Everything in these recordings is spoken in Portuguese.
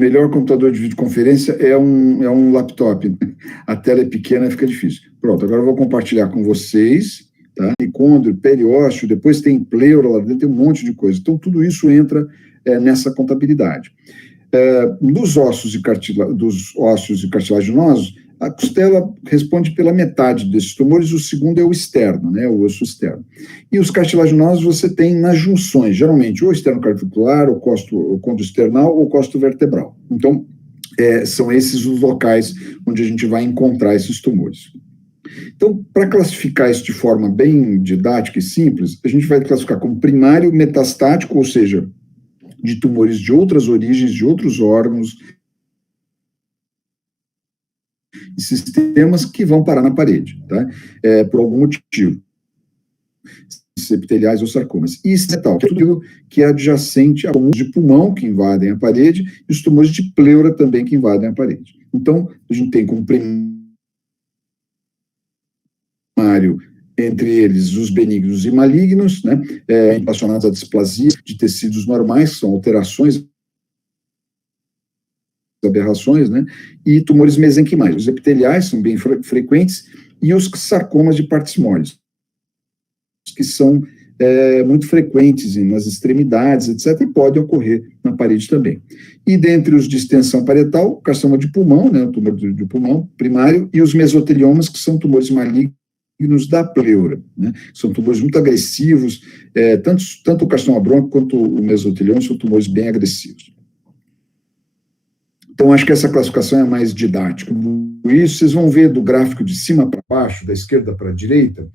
melhor computador de videoconferência é um laptop. A tela é pequena e fica difícil. Pronto, agora eu vou compartilhar com vocês, tá? Micôndrio, periósteo, depois tem pleura lá dentro, tem um monte de coisa. Então, tudo isso entra nessa contabilidade. Dos ossos e cartilaginosos, a costela responde pela metade desses tumores, o segundo é o externo, né, o osso externo. E os cartilaginosos você tem nas junções, geralmente, ou externo-clavicular, ou côndilo external, ou costo vertebral. Então, são esses os locais onde a gente vai encontrar esses tumores. Então, para classificar isso de forma bem didática e simples, a gente vai classificar como primário metastático, ou seja, de tumores de outras origens, de outros órgãos e sistemas que vão parar na parede, tá? Por algum motivo. Epiteliais ou sarcomas. E estetal, que é tudo que é adjacente a tumores de pulmão que invadem a parede e os tumores de pleura também que invadem a parede. Então, a gente tem como primário entre eles os benignos e malignos, né, relacionados à displasia de tecidos normais, que são alterações, aberrações, né, e tumores mesenquimais. Os epiteliais são bem frequentes e os sarcomas de partes moles, que são muito frequentes nas extremidades, etc., e podem ocorrer na parede também. E dentre os de extensão parietal, o carcinoma de pulmão, né, o tumor de pulmão primário, e os mesoteliomas, que são tumores malignos da pleura, né? São tumores muito agressivos, tanto o carcinoma brônquico quanto o mesotelioma são tumores bem agressivos. Então, acho que essa classificação é mais didática. Por isso, vocês vão ver do gráfico de cima para baixo, da esquerda para a direita,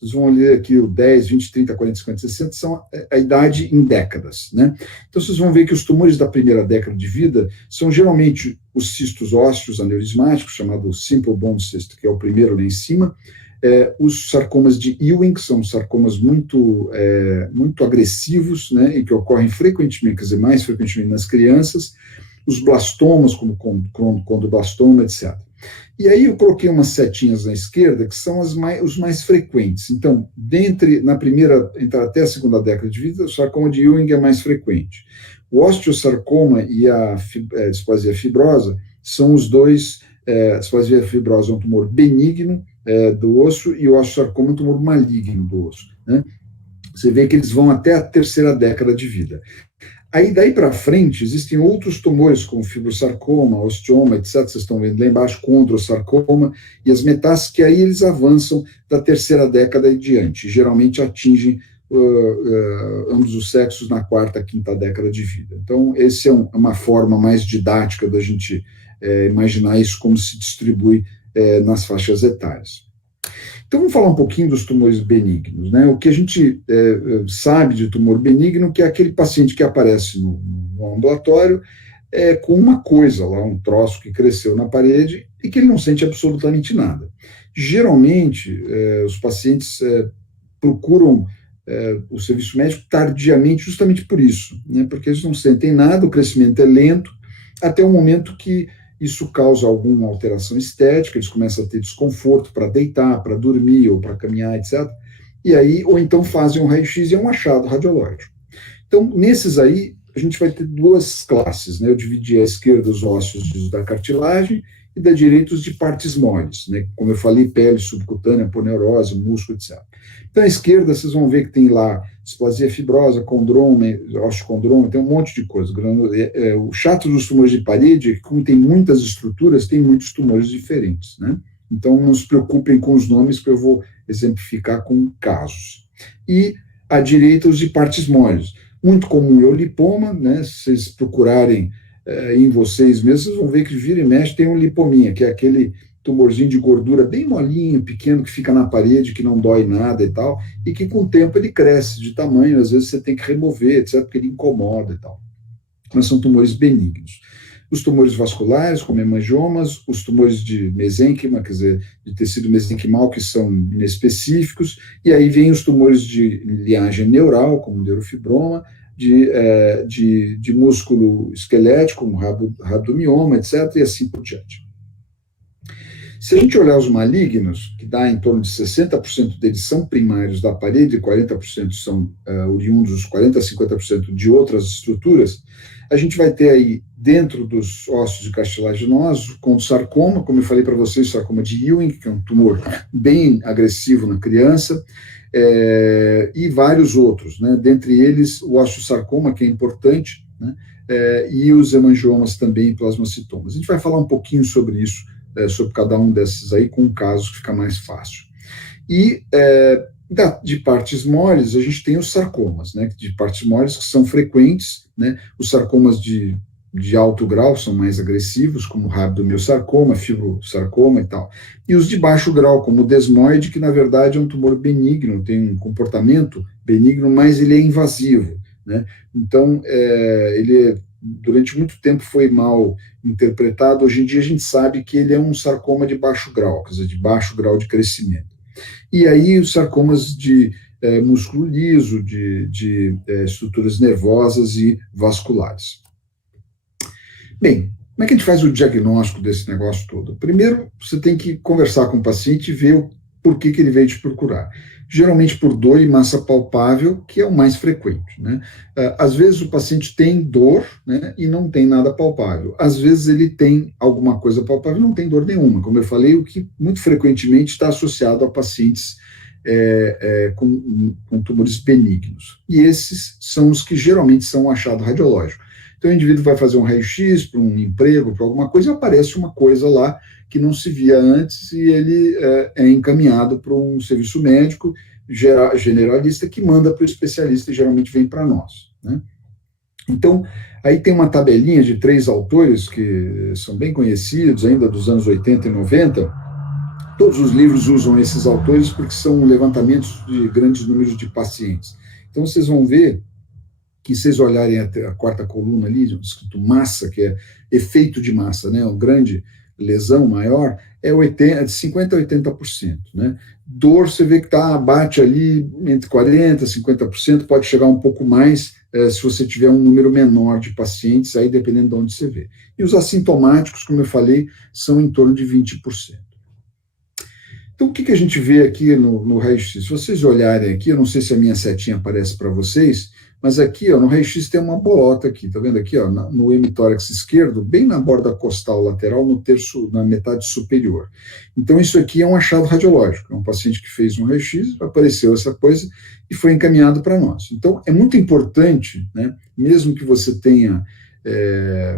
vocês vão ler aqui o 10, 20, 30, 40, 50, 60, são a idade em décadas, né? Então, vocês vão ver que os tumores da primeira década de vida são geralmente os cistos ósseos aneurismáticos, chamado simple bone cyst, que é o primeiro lá em cima, os sarcomas de Ewing, que são sarcomas muito agressivos, né, e que ocorrem frequentemente, quer dizer, mais frequentemente nas crianças, os blastomas, como condroblastoma, etc. E aí eu coloquei umas setinhas na esquerda, que são os mais frequentes. Então, na primeira, até a segunda década de vida, o sarcoma de Ewing é mais frequente. O osteosarcoma e a displasia fibrosa são os dois. A displasia fibrosa é um tumor benigno do osso e o osteosarcoma é um tumor maligno do osso, né? Você vê que eles vão até a terceira década de vida. Aí, daí para frente, existem outros tumores, como fibrosarcoma, osteoma, etc., vocês estão vendo lá embaixo, condrosarcoma, e as metástases, que aí eles avançam da terceira década em diante, geralmente atingem ambos os sexos na quarta, quinta década de vida. Então, essa é uma forma mais didática da gente imaginar isso como se distribui nas faixas etárias. Então, vamos falar um pouquinho dos tumores benignos, né? O que a gente sabe de tumor benigno, que é aquele paciente que aparece no ambulatório com uma coisa lá, um troço que cresceu na parede e que ele não sente absolutamente nada. Geralmente, os pacientes procuram o serviço médico tardiamente justamente por isso, né? Porque eles não sentem nada, o crescimento é lento, até o momento que isso causa alguma alteração estética, eles começam a ter desconforto para deitar, para dormir ou para caminhar, etc. E aí, ou então fazem um raio-x e é um achado radiológico. Então, nesses aí, a gente vai ter duas classes, né? Eu dividi à esquerda os ósseos da cartilagem e da direita os de partes moles, né? Como eu falei, pele subcutânea, aponeurose, músculo, etc. Então, à esquerda, vocês vão ver que tem lá displasia fibrosa, condroma, osteocondroma, tem um monte de coisa. O chato dos tumores de parede é que, como tem muitas estruturas, tem muitos tumores diferentes, né? Então, não se preocupem com os nomes, que eu vou exemplificar com casos. E, à direita, os de partes moles. Muito comum é o lipoma, né? Se vocês procurarem em vocês mesmos, vocês vão ver que vira e mexe tem um lipominha, que é aquele tumorzinho de gordura bem molinho, pequeno, que fica na parede, que não dói nada e tal, e que com o tempo ele cresce de tamanho, às vezes você tem que remover, etc., porque ele incomoda e tal. Mas são tumores benignos. Os tumores vasculares, como hemangiomas, os tumores de mesênquima, quer dizer, de tecido mesenquimal, que são inespecíficos, e aí vem os tumores de linhagem neural, como neurofibroma, de músculo esquelético, como rabdomioma, etc., e assim por diante. Se a gente olhar os malignos, que dá em torno de 60% deles são primários da parede e 40% são oriundos, 40% a 50% de outras estruturas, a gente vai ter aí, dentro dos ossos de cartilaginosos, com o sarcoma, como eu falei para vocês, sarcoma de Ewing, que é um tumor bem agressivo na criança, e vários outros, né? Dentre eles o osteosarcoma, que é importante, né? E os hemangiomas também, e plasmacitomas. A gente vai falar um pouquinho sobre isso, sobre cada um desses aí, com um caso que fica mais fácil. E de partes moles, a gente tem os sarcomas, né? De partes moles que são frequentes, né? Os sarcomas de alto grau são mais agressivos, como o rabdomiosarcoma, fibrosarcoma e tal. E os de baixo grau, como o desmoide, que na verdade é um tumor benigno, tem um comportamento benigno, mas ele é invasivo, né? Então, ele durante muito tempo foi mal interpretado. Hoje em dia a gente sabe que ele é um sarcoma de baixo grau, quer dizer, de baixo grau de crescimento. E aí os sarcomas de músculo liso, de estruturas nervosas e vasculares. Bem, como é que a gente faz o diagnóstico desse negócio todo? Primeiro, você tem que conversar com o paciente e ver por que ele veio te procurar. Geralmente por dor e massa palpável, que é o mais frequente, né? Às vezes o paciente tem dor, né, e não tem nada palpável. Às vezes ele tem alguma coisa palpável e não tem dor nenhuma. Como eu falei, o que muito frequentemente está associado a pacientes com tumores benignos. E esses são os que geralmente são um achado radiológico. Então o indivíduo vai fazer um raio-x para um emprego, para alguma coisa, e aparece uma coisa lá que não se via antes, e ele é encaminhado para um serviço médico generalista que manda para o especialista e geralmente vem para nós, né? Então, aí tem uma tabelinha de 3 autores que são bem conhecidos, ainda dos anos 80 e 90. Todos os livros usam esses autores porque são levantamentos de grandes números de pacientes. Então, vocês vão ver que, vocês olharem até a 4ª coluna ali, escrito massa, que é efeito de massa, né, uma grande lesão maior, é de 50% a 80%. Né? Dor, você vê que bate ali entre 40% a 50%, pode chegar um pouco mais se você tiver um número menor de pacientes, aí dependendo de onde você vê. E os assintomáticos, como eu falei, são em torno de 20%. Então, o que a gente vê aqui no raio-x? Se vocês olharem aqui, eu não sei se a minha setinha aparece para vocês, mas aqui, no raio-x tem uma bolota aqui, tá vendo aqui, no hemitórax esquerdo, bem na borda costal lateral, na metade superior. Então, isso aqui é um achado radiológico, é um paciente que fez um raio-x, apareceu essa coisa e foi encaminhado para nós. Então, é muito importante, né, mesmo que você tenha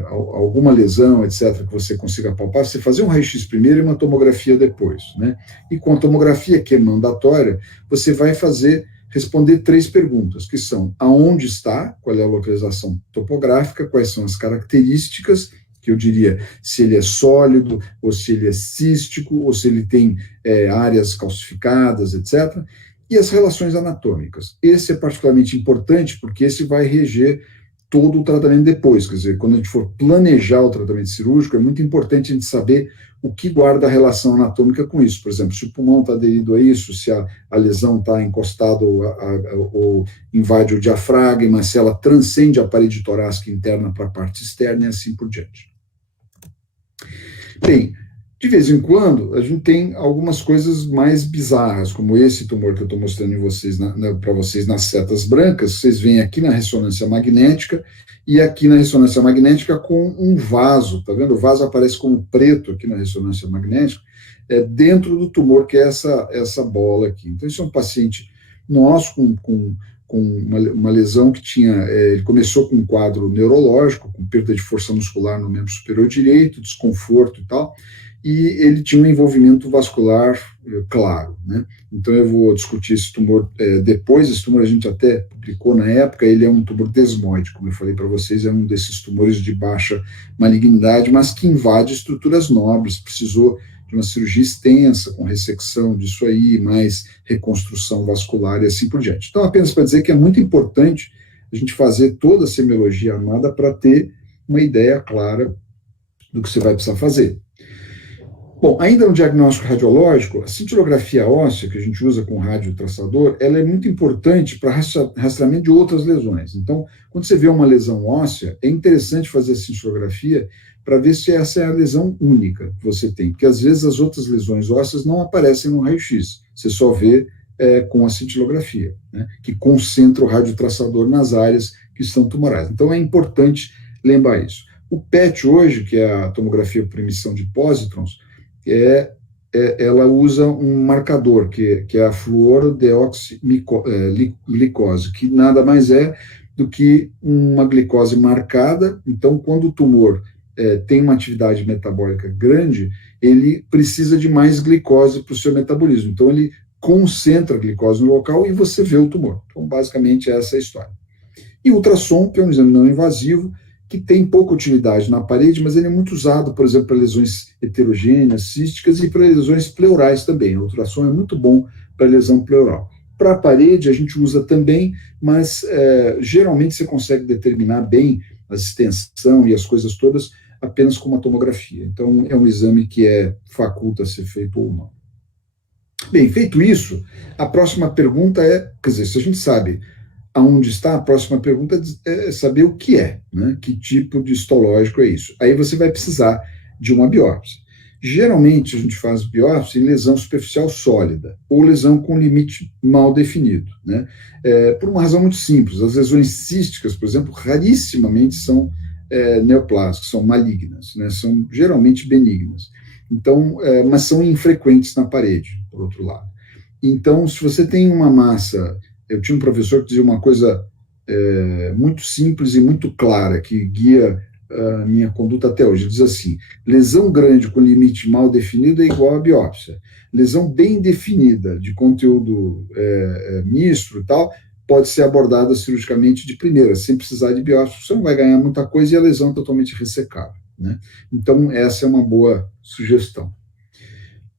alguma lesão, etc., que você consiga palpar, você fazer um raio-x primeiro e uma tomografia depois, né? E com a tomografia, que é mandatória, você vai responder 3 perguntas, que são: aonde está, qual é a localização topográfica, quais são as características, que eu diria se ele é sólido, ou se ele é cístico, ou se ele tem áreas calcificadas, etc., e as relações anatômicas. Esse é particularmente importante, porque esse vai reger todo o tratamento depois, quer dizer, quando a gente for planejar o tratamento cirúrgico, é muito importante a gente saber o que guarda a relação anatômica com isso. Por exemplo, se o pulmão está aderido a isso, se a lesão está encostada ou invade o diafragma, se ela transcende a parede torácica interna para a parte externa e assim por diante. Bem, de vez em quando, a gente tem algumas coisas mais bizarras, como esse tumor que eu estou mostrando para vocês nas setas brancas. Vocês veem aqui na ressonância magnética, e aqui na ressonância magnética com um vaso, tá vendo? O vaso aparece como preto aqui na ressonância magnética, dentro do tumor, que é essa bola aqui. Então, esse é um paciente nosso com uma lesão que ele começou com um quadro neurológico, com perda de força muscular no membro superior direito, desconforto e tal, e ele tinha um envolvimento vascular claro, né? Então eu vou discutir esse tumor depois. Esse tumor a gente até publicou na época. Ele é um tumor desmoide, como eu falei para vocês, é um desses tumores de baixa malignidade, mas que invade estruturas nobres, precisou de uma cirurgia extensa, com ressecção disso aí, mais reconstrução vascular e assim por diante. Então, apenas para dizer que é muito importante a gente fazer toda a semiologia armada para ter uma ideia clara do que você vai precisar fazer. Bom, ainda no diagnóstico radiológico, a cintilografia óssea, que a gente usa com radiotraçador, ela é muito importante para rastreamento de outras lesões. Então, quando você vê uma lesão óssea, é interessante fazer a cintilografia para ver se essa é a lesão única que você tem, porque às vezes as outras lesões ósseas não aparecem no raio-x, você só vê com a cintilografia, né, que concentra o radiotraçador nas áreas que estão tumorais. Então, é importante lembrar isso. O PET hoje, que é a tomografia por emissão de pósitrons, ela usa um marcador, que é a fluorodeoxiglicose, que nada mais é do que uma glicose marcada. Então, quando o tumor tem uma atividade metabólica grande, ele precisa de mais glicose para o seu metabolismo. Então, ele concentra a glicose no local e você vê o tumor. Então, basicamente, essa é a história. E o ultrassom, que é um exame não invasivo, que tem pouca utilidade na parede, mas ele é muito usado, por exemplo, para lesões heterogêneas, císticas e para lesões pleurais também. O ultrassom é muito bom para lesão pleural. Para a parede, a gente usa também, mas geralmente você consegue determinar bem a extensão e as coisas todas apenas com uma tomografia. Então, é um exame que faculta ser feito ou não. Bem, feito isso, a próxima pergunta quer dizer, se a gente sabe aonde está, a próxima pergunta é saber o que é, né? Que tipo de histológico é isso. Aí você vai precisar de uma biópsia. Geralmente a gente faz biópsia em lesão superficial sólida ou lesão com limite mal definido, né? Por uma razão muito simples. As lesões císticas, por exemplo, rarissimamente são neoplásicas, são malignas, né? São geralmente benignas. Então, mas são infrequentes na parede, por outro lado. Então, se você tem uma massa... Eu tinha um professor que dizia uma coisa muito simples e muito clara, que guia a minha conduta até hoje. Ele diz assim: lesão grande com limite mal definido é igual a biópsia. Lesão bem definida, de conteúdo misto e tal, pode ser abordada cirurgicamente de primeira, sem precisar de biópsia. Você não vai ganhar muita coisa e a lesão é totalmente ressecável, né? Então, essa é uma boa sugestão.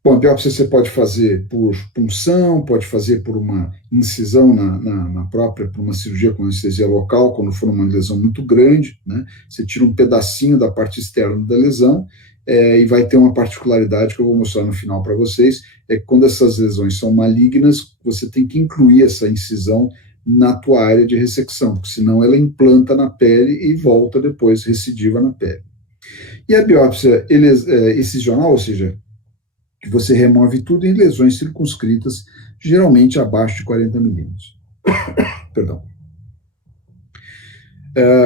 Bom, a biópsia você pode fazer por punção, pode fazer por uma incisão na própria, por uma cirurgia com anestesia local, quando for uma lesão muito grande, né? Você tira um pedacinho da parte externa da lesão e vai ter uma particularidade que eu vou mostrar no final para vocês, é que quando essas lesões são malignas, você tem que incluir essa incisão na tua área de ressecção, porque senão ela implanta na pele e volta depois recidiva na pele. E a biópsia excisional, ou seja, que você remove tudo em lesões circunscritas, geralmente abaixo de 40 milímetros. Perdão.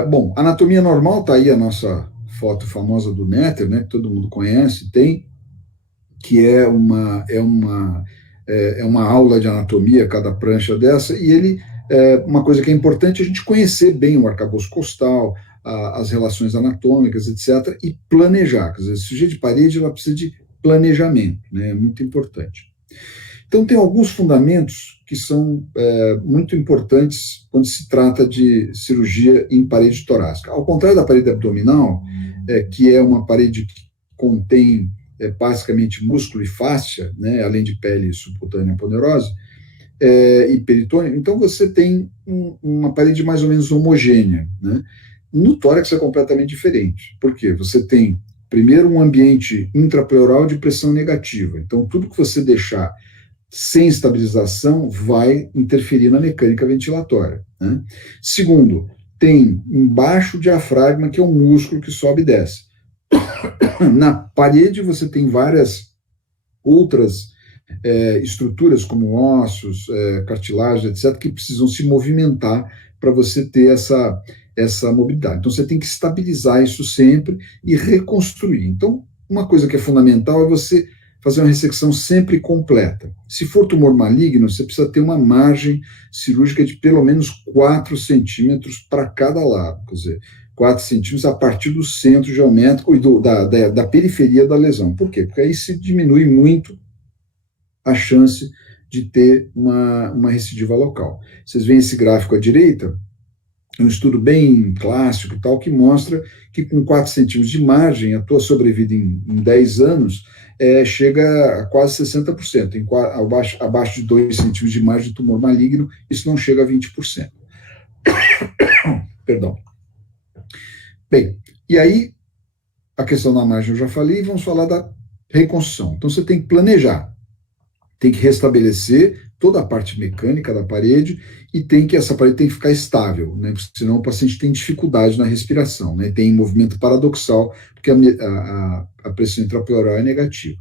Bom, anatomia normal, está aí a nossa foto famosa do Netter, né, que todo mundo conhece, que é uma aula de anatomia, cada prancha dessa, e uma coisa que é importante é a gente conhecer bem o arcabouço costal, as relações anatômicas, etc., e planejar. Quer dizer, a cirurgia de parede ela precisa de planejamento, né? É muito importante. Então, tem alguns fundamentos que são muito importantes quando se trata de cirurgia em parede torácica. Ao contrário da parede abdominal, que é uma parede que contém basicamente músculo e fáscia, né? Além de pele subcutânea ponerosa, e peritônio, então você tem uma parede mais ou menos homogênea, né? No tórax é completamente diferente. Por quê? Você tem primeiro, um ambiente intrapleural de pressão negativa. Então, tudo que você deixar sem estabilização vai interferir na mecânica ventilatória, né? Segundo, tem embaixo o diafragma, que é um músculo que sobe e desce. Na parede, você tem várias outras estruturas, como ossos, cartilagem, etc., que precisam se movimentar para você ter essa mobilidade. Então, você tem que estabilizar isso sempre e reconstruir. Então, uma coisa que é fundamental é você fazer uma ressecção sempre completa. Se for tumor maligno, você precisa ter uma margem cirúrgica de pelo menos 4 centímetros para cada lado, quer dizer, 4 centímetros a partir do centro geométrico e da periferia da lesão. Por quê? Porque aí se diminui muito a chance de ter uma recidiva local. Vocês veem esse gráfico à direita? Um estudo bem clássico e tal, que mostra que com 4 centímetros de margem, a tua sobrevida em 10 anos chega a quase 60%. Abaixo de 2 centímetros de margem de tumor maligno, isso não chega a 20%. Perdão. Bem, e aí, a questão da margem eu já falei, vamos falar da reconstrução. Então, você tem que planejar, tem que restabelecer toda a parte mecânica da parede e essa parede tem que ficar estável, né? Porque senão o paciente tem dificuldade na respiração, né? Tem movimento paradoxal, porque a pressão intrapleural é negativa.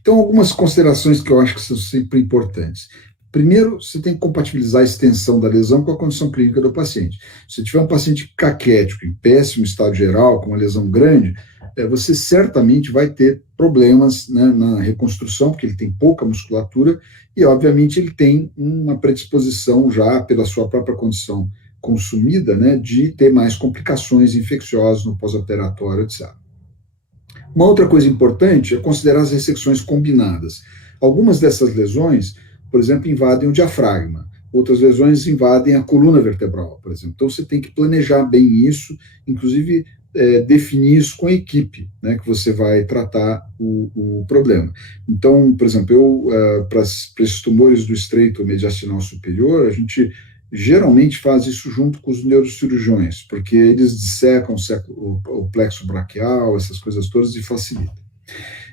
Então, algumas considerações que eu acho que são sempre importantes. Primeiro, você tem que compatibilizar a extensão da lesão com a condição clínica do paciente. Se tiver um paciente caquético, em péssimo estado geral, com uma lesão grande, você certamente vai ter problemas, né, na reconstrução, porque ele tem pouca musculatura e, obviamente, ele tem uma predisposição já, pela sua própria condição consumida, né, de ter mais complicações infecciosas no pós-operatório, etc. Uma outra coisa importante é considerar as ressecções combinadas. Algumas dessas lesões, por exemplo, invadem o diafragma, outras lesões invadem a coluna vertebral, por exemplo. Então, você tem que planejar bem isso, inclusive definir isso com a equipe, né, que você vai tratar o problema. Então, por exemplo, para esses tumores do estreito mediastinal superior, a gente geralmente faz isso junto com os neurocirurgiões, porque eles dissecam o plexo braquial, essas coisas todas, e facilita.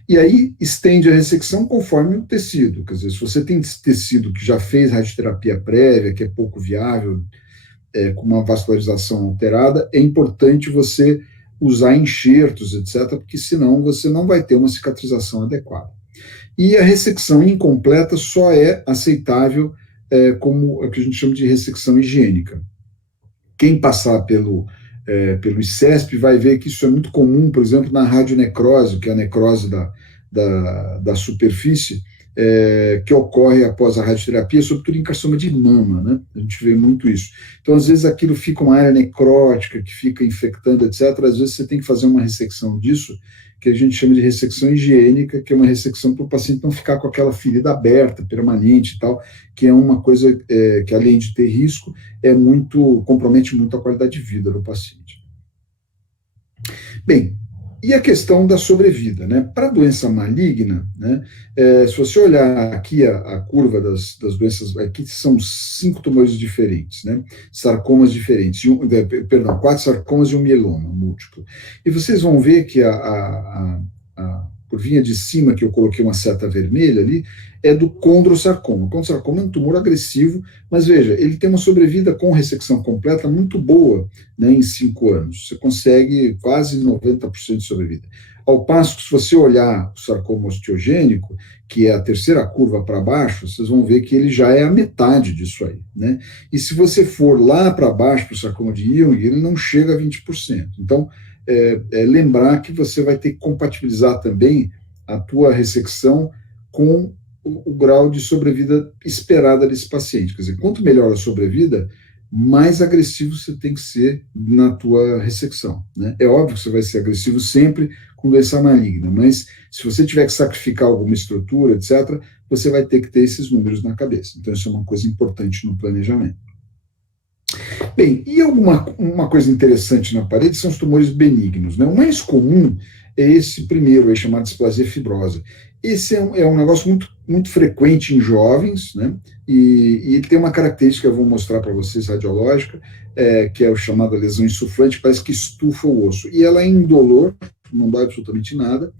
E aí estende a ressecção conforme o tecido. Quer dizer, se você tem tecido que já fez radioterapia prévia, que é pouco viável, com uma vascularização alterada, é importante você usar enxertos, etc., porque senão você não vai ter uma cicatrização adequada. E a ressecção incompleta só é aceitável como o que a gente chama de ressecção higiênica. Quem passar pelo ICESP vai ver que isso é muito comum, por exemplo, na radionecrose, que é a necrose da superfície, que ocorre após a radioterapia, sobretudo em carcinoma de mama, né? A gente vê muito isso. Então, às vezes, aquilo fica uma área necrótica, que fica infectando, etc. Às vezes, você tem que fazer uma ressecção disso, que a gente chama de ressecção higiênica, que é uma ressecção para o paciente não ficar com aquela ferida aberta, permanente e tal, que é uma coisa que, além de ter risco, compromete muito a qualidade de vida do paciente. Bem, e a questão da sobrevida, né? Para a doença maligna, né, se você olhar aqui a curva das doenças, aqui são 5 tumores diferentes, né? Sarcomas diferentes, 4 sarcomas e um mieloma múltiplo. E vocês vão ver que a curvinha de cima, que eu coloquei uma seta vermelha ali, é do condrosarcoma. O condrosarcoma é um tumor agressivo, mas veja, ele tem uma sobrevida com ressecção completa muito boa, né, em 5 anos. Você consegue quase 90% de sobrevida. Ao passo que, se você olhar o sarcoma osteogênico, que é a terceira curva para baixo, vocês vão ver que ele já é a metade disso aí, né? E se você for lá para baixo, para o sarcoma de Ewing, ele não chega a 20%. Então, lembrar que você vai ter que compatibilizar também a tua ressecção com o grau de sobrevida esperada desse paciente. Quer dizer, quanto melhor a sobrevida, mais agressivo você tem que ser na tua ressecção, né? É óbvio que você vai ser agressivo sempre com doença maligna, mas se você tiver que sacrificar alguma estrutura, etc., você vai ter que ter esses números na cabeça. Então, isso é uma coisa importante no planejamento. Bem, e uma coisa interessante na parede são os tumores benignos, né? O mais comum é esse primeiro, aí, chamado displasia fibrosa. Esse é um negócio muito, muito frequente em jovens, né? E ele tem uma característica que eu vou mostrar para vocês, radiológica, que é o chamado lesão insuflante, parece que estufa o osso. E ela é indolor, não dá absolutamente nada,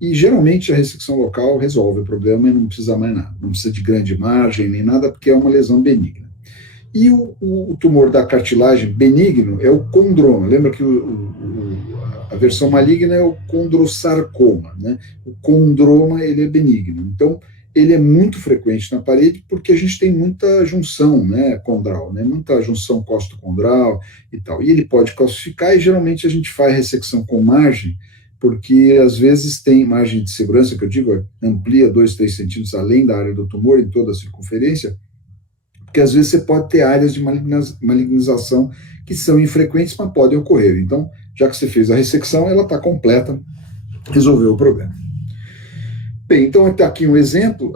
e geralmente a ressecção local resolve o problema e não precisa mais nada. Não precisa de grande margem nem nada, porque é uma lesão benigna. E o tumor da cartilagem benigno é o condroma. Lembra que a versão maligna é o condrosarcoma, né? O condroma, ele é benigno. Então, ele é muito frequente na parede porque a gente tem muita junção, né, condral, né? Muita junção costocondral e tal. E ele pode calcificar e geralmente a gente faz ressecção com margem, porque às vezes tem margem de segurança, que eu digo, amplia 2, 3 centímetros além da área do tumor em toda a circunferência, porque às vezes você pode ter áreas de malignização que são infrequentes, mas podem ocorrer. Então, já que você fez a ressecção, ela está completa, resolveu o problema. Bem, então está aqui um exemplo.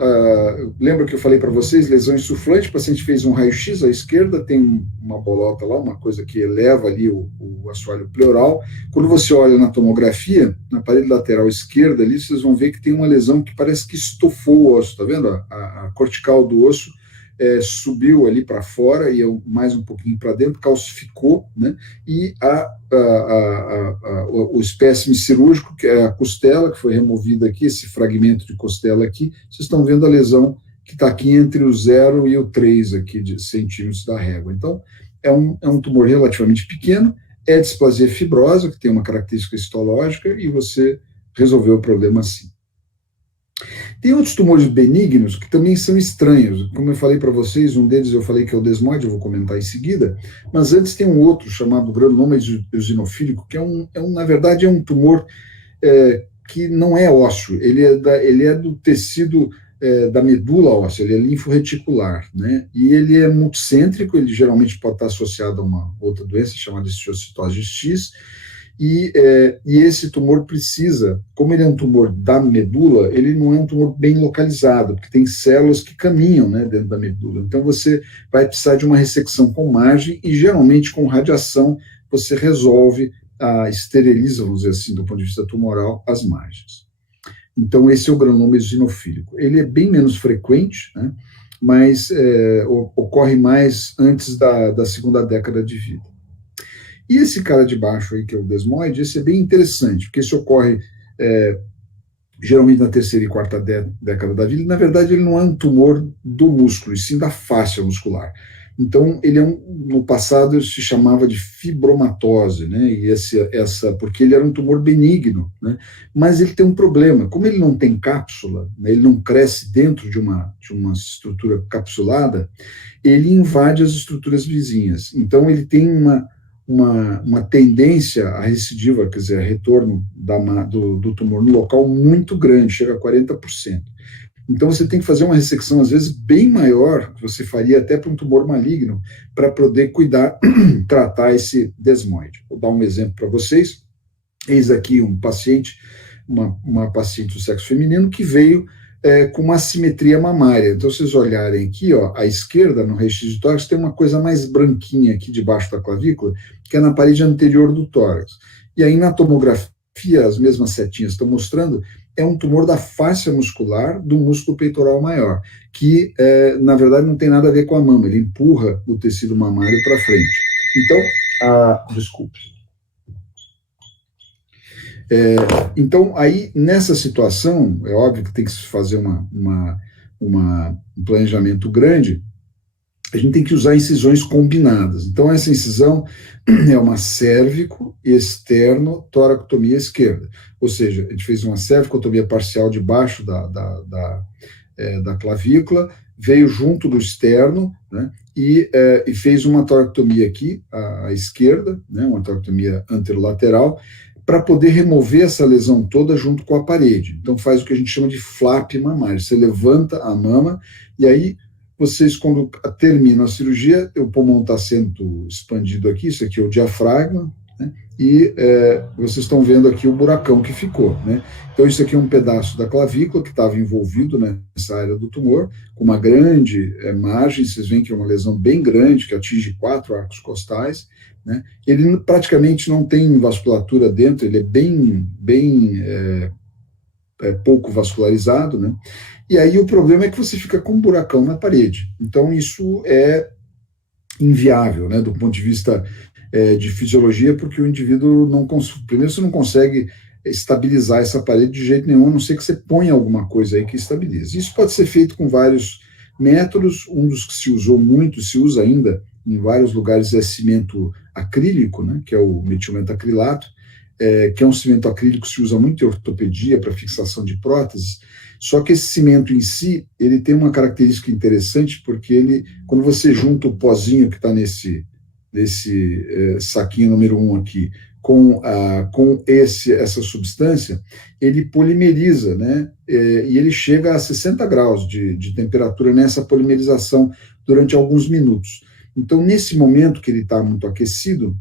Lembra que eu falei para vocês, lesão insuflante, o paciente fez um raio-x à esquerda, tem uma bolota lá, uma coisa que eleva ali o assoalho pleural. Quando você olha na tomografia, na parede lateral esquerda ali, vocês vão ver que tem uma lesão que parece que estufou o osso, tá vendo? A cortical do osso subiu ali para fora e mais um pouquinho para dentro, calcificou, né? E o espécime cirúrgico, que é a costela, que foi removida aqui, esse fragmento de costela aqui, vocês estão vendo a lesão que está aqui entre o 0 e o 3 aqui de centímetros da régua. Então, é um tumor relativamente pequeno, é displasia fibrosa, que tem uma característica histológica, e você resolveu o problema assim. Tem outros tumores benignos que também são estranhos. Como eu falei para vocês, um deles eu falei que é o desmoide, eu vou comentar em seguida, mas antes tem um outro chamado granuloma eosinofílico, que na verdade é um tumor que não é ósseo, ele é do tecido da medula óssea, ele é linforreticular, né? E ele é multicêntrico, ele geralmente pode estar associado a uma outra doença chamada histiocytose X, e esse tumor precisa, como ele é um tumor da medula, ele não é um tumor bem localizado, porque tem células que caminham, né, dentro da medula. Então você vai precisar de uma ressecção com margem e geralmente com radiação você resolve, esteriliza, vamos dizer assim, do ponto de vista tumoral, as margens. Então esse é o granuloma eosinofílico. Ele é bem menos frequente, né, mas ocorre mais antes da segunda década de vida. E esse cara de baixo aí, que é o desmoide, esse é bem interessante, porque esse ocorre geralmente na terceira e quarta década da vida, e na verdade ele não é um tumor do músculo, e sim da fáscia muscular. Então, ele no passado se chamava de fibromatose, né? E porque ele era um tumor benigno, né? Mas ele tem um problema, como ele não tem cápsula, né? Ele não cresce dentro de uma estrutura capsulada, ele invade as estruturas vizinhas. Então, ele tem uma tendência à recidiva, quer dizer, a retorno do tumor no local muito grande, chega a 40%. Então você tem que fazer uma ressecção, às vezes, bem maior, que você faria até para um tumor maligno, para poder cuidar, tratar esse desmoide. Vou dar um exemplo para vocês. Eis aqui um paciente, uma paciente do sexo feminino, que veio com uma assimetria mamária. Então, se vocês olharem aqui, ó, à esquerda, no raio-x de tórax, tem uma coisa mais branquinha aqui debaixo da clavícula, que é na parede anterior do tórax. E aí, na tomografia, as mesmas setinhas estão mostrando, é um tumor da fáscia muscular do músculo peitoral maior, que, na verdade, não tem nada a ver com a mama, ele empurra o tecido mamário para frente. Então, desculpe. Então, aí, nessa situação, é óbvio que tem que se fazer um planejamento grande, a gente tem que usar incisões combinadas. Então, essa incisão é uma cérvico-externo-toractomia esquerda. Ou seja, a gente fez uma cervicotomia parcial debaixo da clavícula, veio junto do externo, né, e fez uma toractomia aqui, à esquerda, né, uma toractomia anterolateral, para poder remover essa lesão toda junto com a parede. Então, faz o que a gente chama de flap mamário. Você levanta a mama, e aí vocês, quando terminam a cirurgia, o pulmão está sendo expandido aqui, isso aqui é o diafragma, né, e vocês estão vendo aqui o buracão que ficou, né? Então, isso aqui é um pedaço da clavícula que estava envolvido nessa área do tumor, com uma grande margem, vocês veem que é uma lesão bem grande, que atinge 4 arcos costais, né? Ele praticamente não tem vasculatura dentro, ele é bem pouco vascularizado, né? E aí o problema é que você fica com um buracão na parede. Então isso é inviável, né, do ponto de vista de fisiologia, porque o indivíduo primeiro você não consegue estabilizar essa parede de jeito nenhum, a não ser que você ponha alguma coisa aí que estabilize. Isso pode ser feito com vários métodos, um dos que se usou muito, se usa ainda em vários lugares, é cimento acrílico, né, que é o metilmetacrilato, que é um cimento acrílico que se usa muito em ortopedia para fixação de próteses, só que esse cimento em si, ele tem uma característica interessante, porque quando você junta o pozinho que está nesse saquinho número 1 aqui, com essa substância, ele polimeriza, né, e ele chega a 60 graus de temperatura nessa polimerização durante alguns minutos. Então, nesse momento que ele está muito aquecido,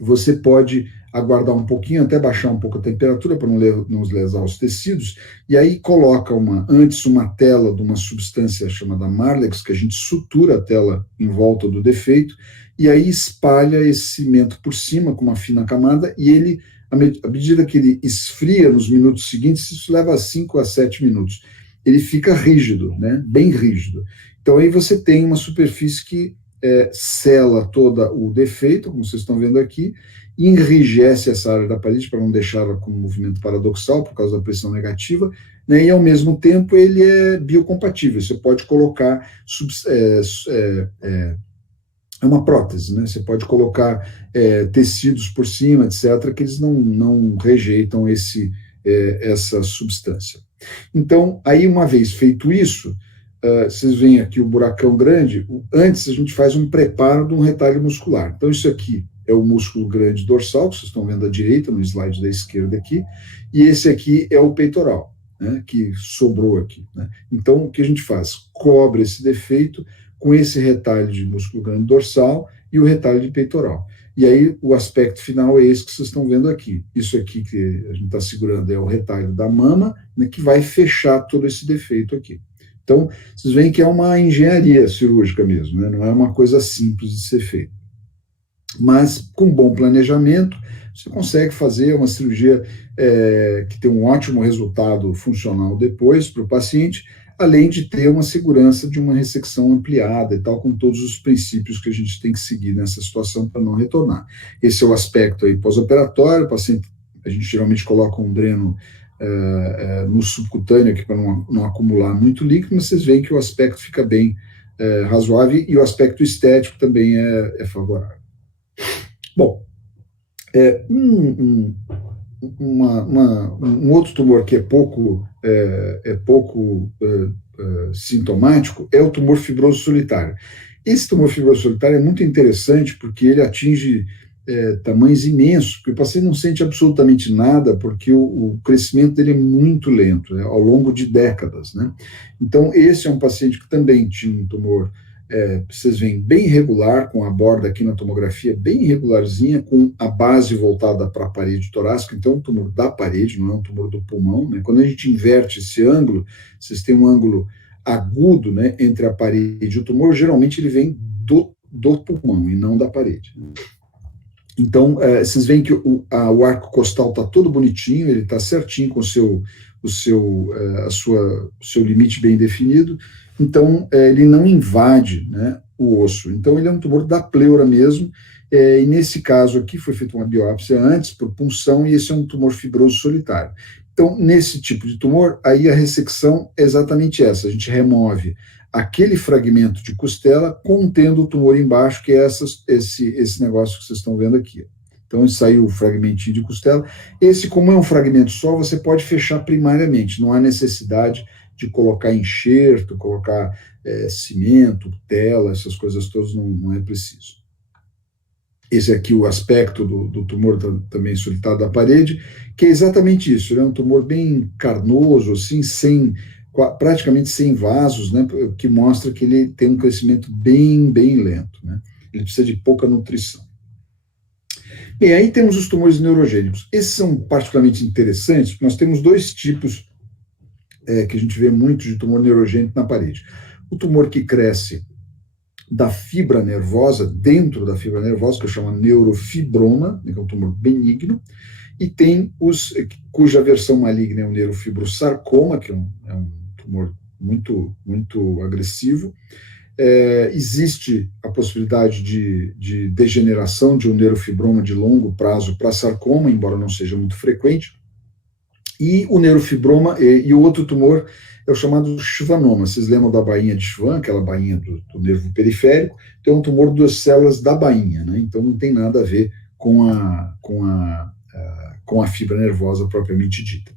você pode aguardar um pouquinho, até baixar um pouco a temperatura para não lesar os tecidos, e aí coloca antes uma tela de uma substância chamada Marlex, que a gente sutura a tela em volta do defeito, e aí espalha esse cimento por cima com uma fina camada, e ele, à medida que ele esfria nos minutos seguintes, isso leva 5 a 7 minutos, ele fica rígido, né, bem rígido. Então, aí você tem uma superfície que sela todo o defeito, como vocês estão vendo aqui, enrijece essa área da parede para não deixá-la com um movimento paradoxal por causa da pressão negativa, né, e ao mesmo tempo ele é biocompatível, você pode colocar é uma prótese, né? Você pode colocar tecidos por cima, etc., que eles não rejeitam essa substância. Então, aí uma vez feito isso, vocês veem aqui o buracão grande, antes a gente faz um preparo de um retalho muscular. Então, isso aqui é o músculo grande dorsal, que vocês estão vendo à direita, no slide da esquerda aqui, e esse aqui é o peitoral, né, que sobrou aqui, né? Então, o que a gente faz? Cobre esse defeito com esse retalho de músculo grande dorsal e o retalho de peitoral. E aí o aspecto final é esse que vocês estão vendo aqui. Isso aqui que a gente está segurando é o retalho da mama, né, que vai fechar todo esse defeito aqui. Então, vocês veem que é uma engenharia cirúrgica mesmo, né? Não é uma coisa simples de ser feita. Mas, com bom planejamento, você consegue fazer uma cirurgia que tem um ótimo resultado funcional depois para o paciente, além de ter uma segurança de uma ressecção ampliada e tal, com todos os princípios que a gente tem que seguir nessa situação para não retornar. Esse é o aspecto aí pós-operatório, o paciente, a gente geralmente coloca um dreno no subcutâneo aqui para não acumular muito líquido, mas vocês veem que o aspecto fica bem razoável e o aspecto estético também é favorável. Bom, um outro tumor que é pouco sintomático é o tumor fibroso solitário. Esse tumor fibroso solitário é muito interessante porque ele atinge tamanhos imensos, porque o paciente não sente absolutamente nada, porque o crescimento dele é muito lento, ao longo de décadas, né? Então, esse é um paciente que também tinha um tumor, vocês veem, bem irregular, com a borda aqui na tomografia bem irregularzinha, com a base voltada para a parede torácica, então é um tumor da parede, não é um tumor do pulmão, né? Quando a gente inverte esse ângulo, vocês têm um ângulo agudo, né, entre a parede e o tumor, geralmente ele vem do pulmão e não da parede. Então, vocês veem que o arco costal está todo bonitinho, ele está certinho com o seu limite bem definido, então ele não invade, né, o osso. Então, ele é um tumor da pleura mesmo, e nesse caso aqui foi feita uma biópsia antes, por punção, e esse é um tumor fibroso solitário. Então, nesse tipo de tumor, aí a ressecção é exatamente essa, a gente remove aquele fragmento de costela contendo o tumor embaixo, que é esse negócio que vocês estão vendo aqui. Então, saiu o fragmentinho de costela. Esse, como é um fragmento só, você pode fechar primariamente, não há necessidade de colocar enxerto, colocar cimento, tela, essas coisas todas, não é preciso. Esse aqui, o aspecto do tumor também solitário da parede, que é exatamente isso, ele é um tumor bem carnoso, assim, praticamente sem vasos, né, que mostra que ele tem um crescimento bem lento, né? Ele precisa de pouca nutrição. Bem, aí temos os tumores neurogênicos. Esses são particularmente interessantes, porque nós temos dois tipos que a gente vê muito de tumor neurogênico na parede. O tumor que cresce da fibra nervosa, dentro da fibra nervosa, que eu chamo neurofibroma, que é um tumor benigno, e tem cuja versão maligna é o neurofibrosarcoma, que é um tumor muito agressivo. Existe a possibilidade de degeneração de um neurofibroma de longo prazo para sarcoma, embora não seja muito frequente. E o neurofibroma, e o outro tumor é o chamado schwannoma. Vocês lembram da bainha de Schwann, aquela bainha do nervo periférico? Então, é um tumor das células da bainha, né? Então, não tem nada a ver com a fibra nervosa propriamente dita.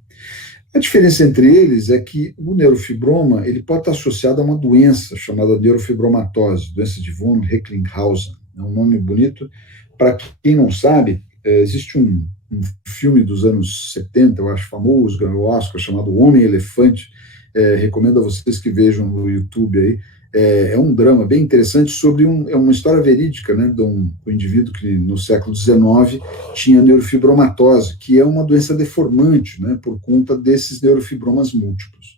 A diferença entre eles é que o neurofibroma ele pode estar associado a uma doença chamada neurofibromatose, doença de von Recklinghausen. É um nome bonito. Para quem não sabe, existe um filme dos anos 70, eu acho famoso, ganhou o Oscar, chamado Homem-Elefante. Recomendo a vocês que vejam no YouTube aí. É um drama bem interessante sobre uma história verídica, né, de um indivíduo que no século XIX tinha neurofibromatose, que é uma doença deformante, né, por conta desses neurofibromas múltiplos.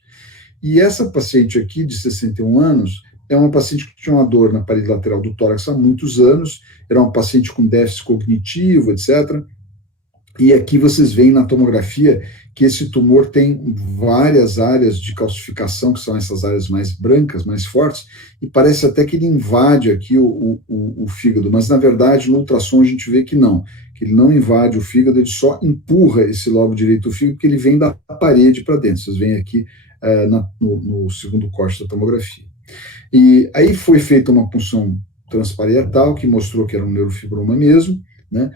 E essa paciente aqui, de 61 anos, é uma paciente que tinha uma dor na parede lateral do tórax há muitos anos, era uma paciente com déficit cognitivo, etc., E aqui vocês veem na tomografia que esse tumor tem várias áreas de calcificação, que são essas áreas mais brancas, mais fortes, e parece até que ele invade aqui o fígado, mas na verdade no ultrassom a gente vê que ele não invade o fígado, ele só empurra esse lobo direito do fígado, porque ele vem da parede para dentro. Vocês veem aqui no segundo corte da tomografia. E aí foi feita uma punção transparietal, que mostrou que era um neurofibroma mesmo, né,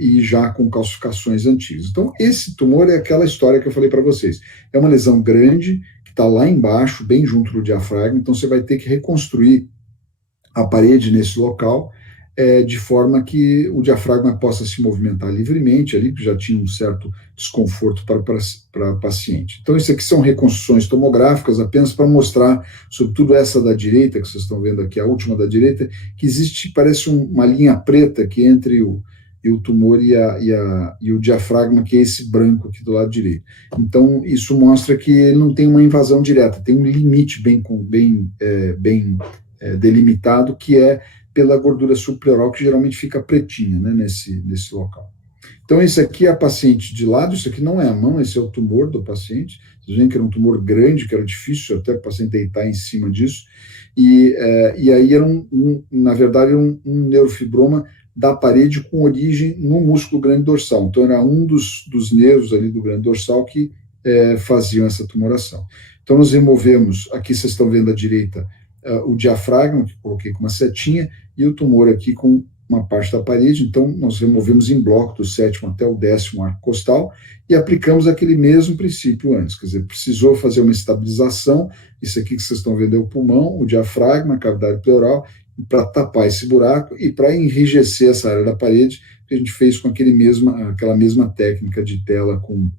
e já com calcificações antigas. Então, esse tumor é aquela história que eu falei para vocês. É uma lesão grande, que está lá embaixo, bem junto do diafragma, então você vai ter que reconstruir a parede nesse local, de forma que o diafragma possa se movimentar livremente ali, que já tinha um certo desconforto para a paciente. Então, isso aqui são reconstruções tomográficas, apenas para mostrar, sobretudo essa da direita, que vocês estão vendo aqui, a última da direita, que existe, parece uma linha preta que entre o tumor e o diafragma, que é esse branco aqui do lado direito. Então, isso mostra que ele não tem uma invasão direta, tem um limite bem delimitado, que é pela gordura subpleural, que geralmente fica pretinha, né, nesse local. Então, esse aqui é a paciente de lado, isso aqui não é a mão, esse é o tumor do paciente. Vocês veem que era um tumor grande, que era difícil até o paciente deitar em cima disso. E aí era na verdade, um neurofibroma da parede com origem no músculo grande dorsal. Então, era um dos nervos ali do grande dorsal que faziam essa tumoração. Então, nós removemos, aqui vocês estão vendo à direita, o diafragma, que coloquei com uma setinha, e o tumor aqui com uma parte da parede. Então, nós removemos em bloco do 7º até o 10º arco costal e aplicamos aquele mesmo princípio antes, quer dizer, precisou fazer uma estabilização. Isso aqui que vocês estão vendo é o pulmão, o diafragma, a cavidade pleural, para tapar esse buraco e para enrijecer essa área da parede, que a gente fez com aquela mesma técnica de tela com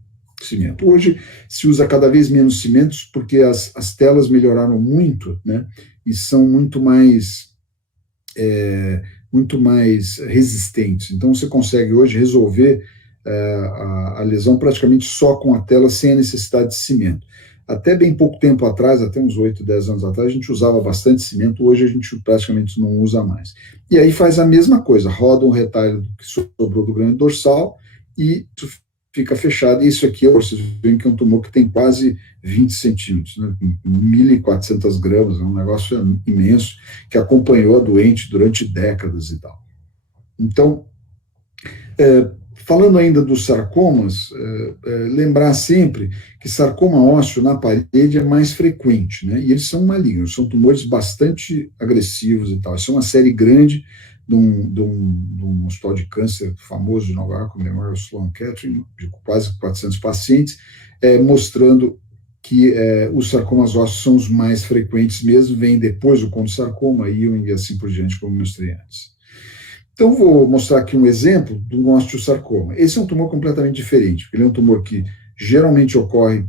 cimento. Hoje se usa cada vez menos cimentos, porque as telas melhoraram muito, né, e são muito mais resistentes. Então, você consegue hoje resolver a lesão praticamente só com a tela, sem a necessidade de cimento. Até bem pouco tempo atrás, até uns 8, 10 anos atrás, a gente usava bastante cimento, hoje a gente praticamente não usa mais. E aí faz a mesma coisa, roda um retalho que sobrou do grande dorsal e fica fechado. E isso aqui, vocês veem que é um tumor que tem quase 20 centímetros, né, 1.400 gramas, é um negócio imenso, que acompanhou a doente durante décadas e tal. Então, falando ainda dos sarcomas, lembrar sempre que sarcoma ósseo na parede é mais frequente, né, e eles são malignos, são tumores bastante agressivos e tal. Isso é uma série grande de um hospital de câncer famoso de Nova York, o Memorial Sloan Kettering, de quase 400 pacientes, mostrando que os sarcomas ósseos são os mais frequentes mesmo, vem depois o condrosarcoma, Ewing e assim por diante, como mostrei antes. Então, vou mostrar aqui um exemplo de um osteosarcoma. Esse é um tumor completamente diferente, porque ele é um tumor que geralmente ocorre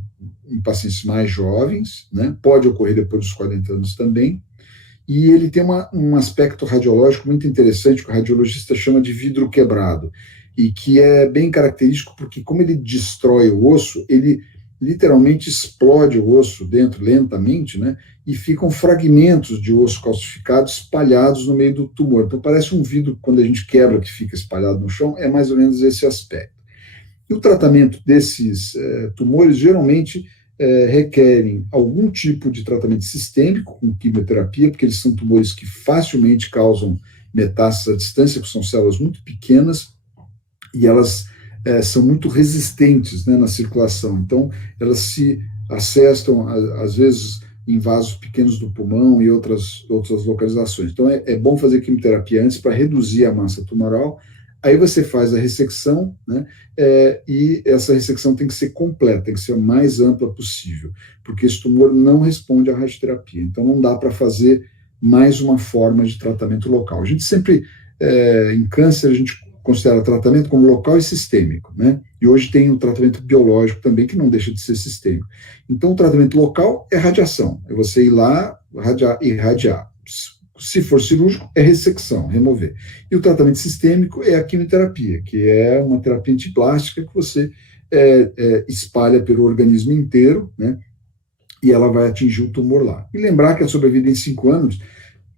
em pacientes mais jovens, né? Pode ocorrer depois dos 40 anos também, e ele tem um aspecto radiológico muito interessante, que o radiologista chama de vidro quebrado, e que é bem característico porque, como ele destrói o osso, ele literalmente explode o osso dentro lentamente, né, e ficam fragmentos de osso calcificado espalhados no meio do tumor. Então parece um vidro, quando a gente quebra, que fica espalhado no chão, é mais ou menos esse aspecto. E o tratamento desses tumores geralmente requerem algum tipo de tratamento sistêmico, com quimioterapia, porque eles são tumores que facilmente causam metástases à distância, que são células muito pequenas, e elas são muito resistentes, né, na circulação. Então, elas se acessam, às vezes, em vasos pequenos do pulmão e outras localizações. Então, é bom fazer quimioterapia antes para reduzir a massa tumoral. Aí você faz a ressecção, né, e essa ressecção tem que ser completa, tem que ser a mais ampla possível, porque esse tumor não responde à radioterapia. Então, não dá para fazer mais uma forma de tratamento local. A gente sempre, em câncer, a gente considera tratamento como local e sistêmico, né? E hoje tem um tratamento biológico também, que não deixa de ser sistêmico. Então, o tratamento local é radiação, é você ir lá, irradiar. Se for cirúrgico, é ressecção, remover. E o tratamento sistêmico é a quimioterapia, que é uma terapia antiplástica que você espalha pelo organismo inteiro, né? E ela vai atingir o tumor lá. E lembrar que a sobrevida em 5 anos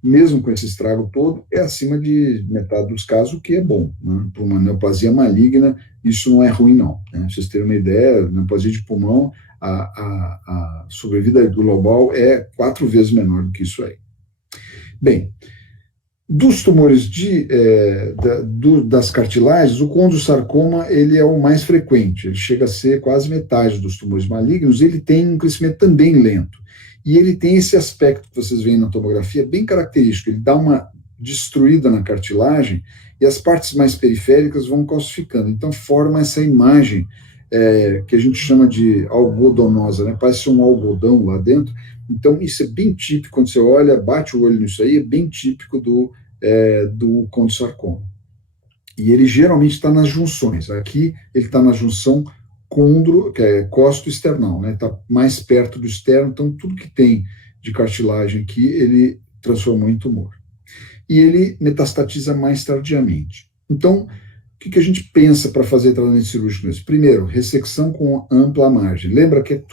mesmo com esse estrago todo, é acima de metade dos casos, o que é bom, né? Para uma neoplasia maligna, isso não é ruim, não, né? Pra vocês terem uma ideia, neoplasia de pulmão, a sobrevida global é 4 vezes menor do que isso aí. Bem, dos tumores das cartilagens, o condrosarcoma ele é o mais frequente, ele chega a ser quase metade dos tumores malignos, ele tem um crescimento também lento. E ele tem esse aspecto que vocês veem na tomografia bem característico, ele dá uma destruída na cartilagem e as partes mais periféricas vão calcificando. Então forma essa imagem que a gente chama de algodonosa, né? Parece um algodão lá dentro. Então isso é bem típico, quando você olha, bate o olho nisso aí, é bem típico do condrosarcoma. E ele geralmente está nas junções. Aqui ele está na junção condro, que é costo-esternal, né? Está mais perto do externo, então tudo que tem de cartilagem aqui, ele transformou em tumor. E ele metastatiza mais tardiamente. Então, o que a gente pensa para fazer tratamento cirúrgico nesse? Primeiro, ressecção com ampla margem. Lembra que é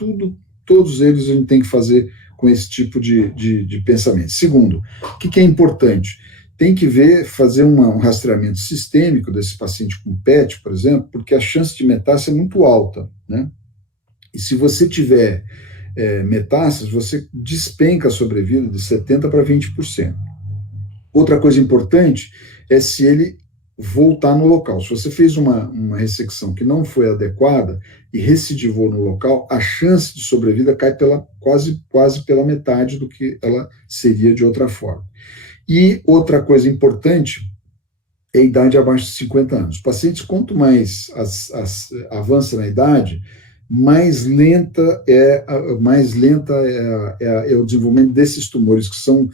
todos eles a gente tem que fazer com esse tipo de pensamento. Segundo, o que é importante? Tem que fazer um rastreamento sistêmico desse paciente com PET, por exemplo, porque a chance de metástase é muito alta, né? E se você tiver metástase, você despenca a sobrevida de 70% para 20%. Outra coisa importante é se ele voltar no local. Se você fez uma ressecção que não foi adequada e recidivou no local, a chance de sobrevida cai quase pela metade do que ela seria de outra forma. E outra coisa importante é a idade abaixo de 50 anos. Os pacientes, quanto mais avança na idade, mais lenta é o desenvolvimento desses tumores, que são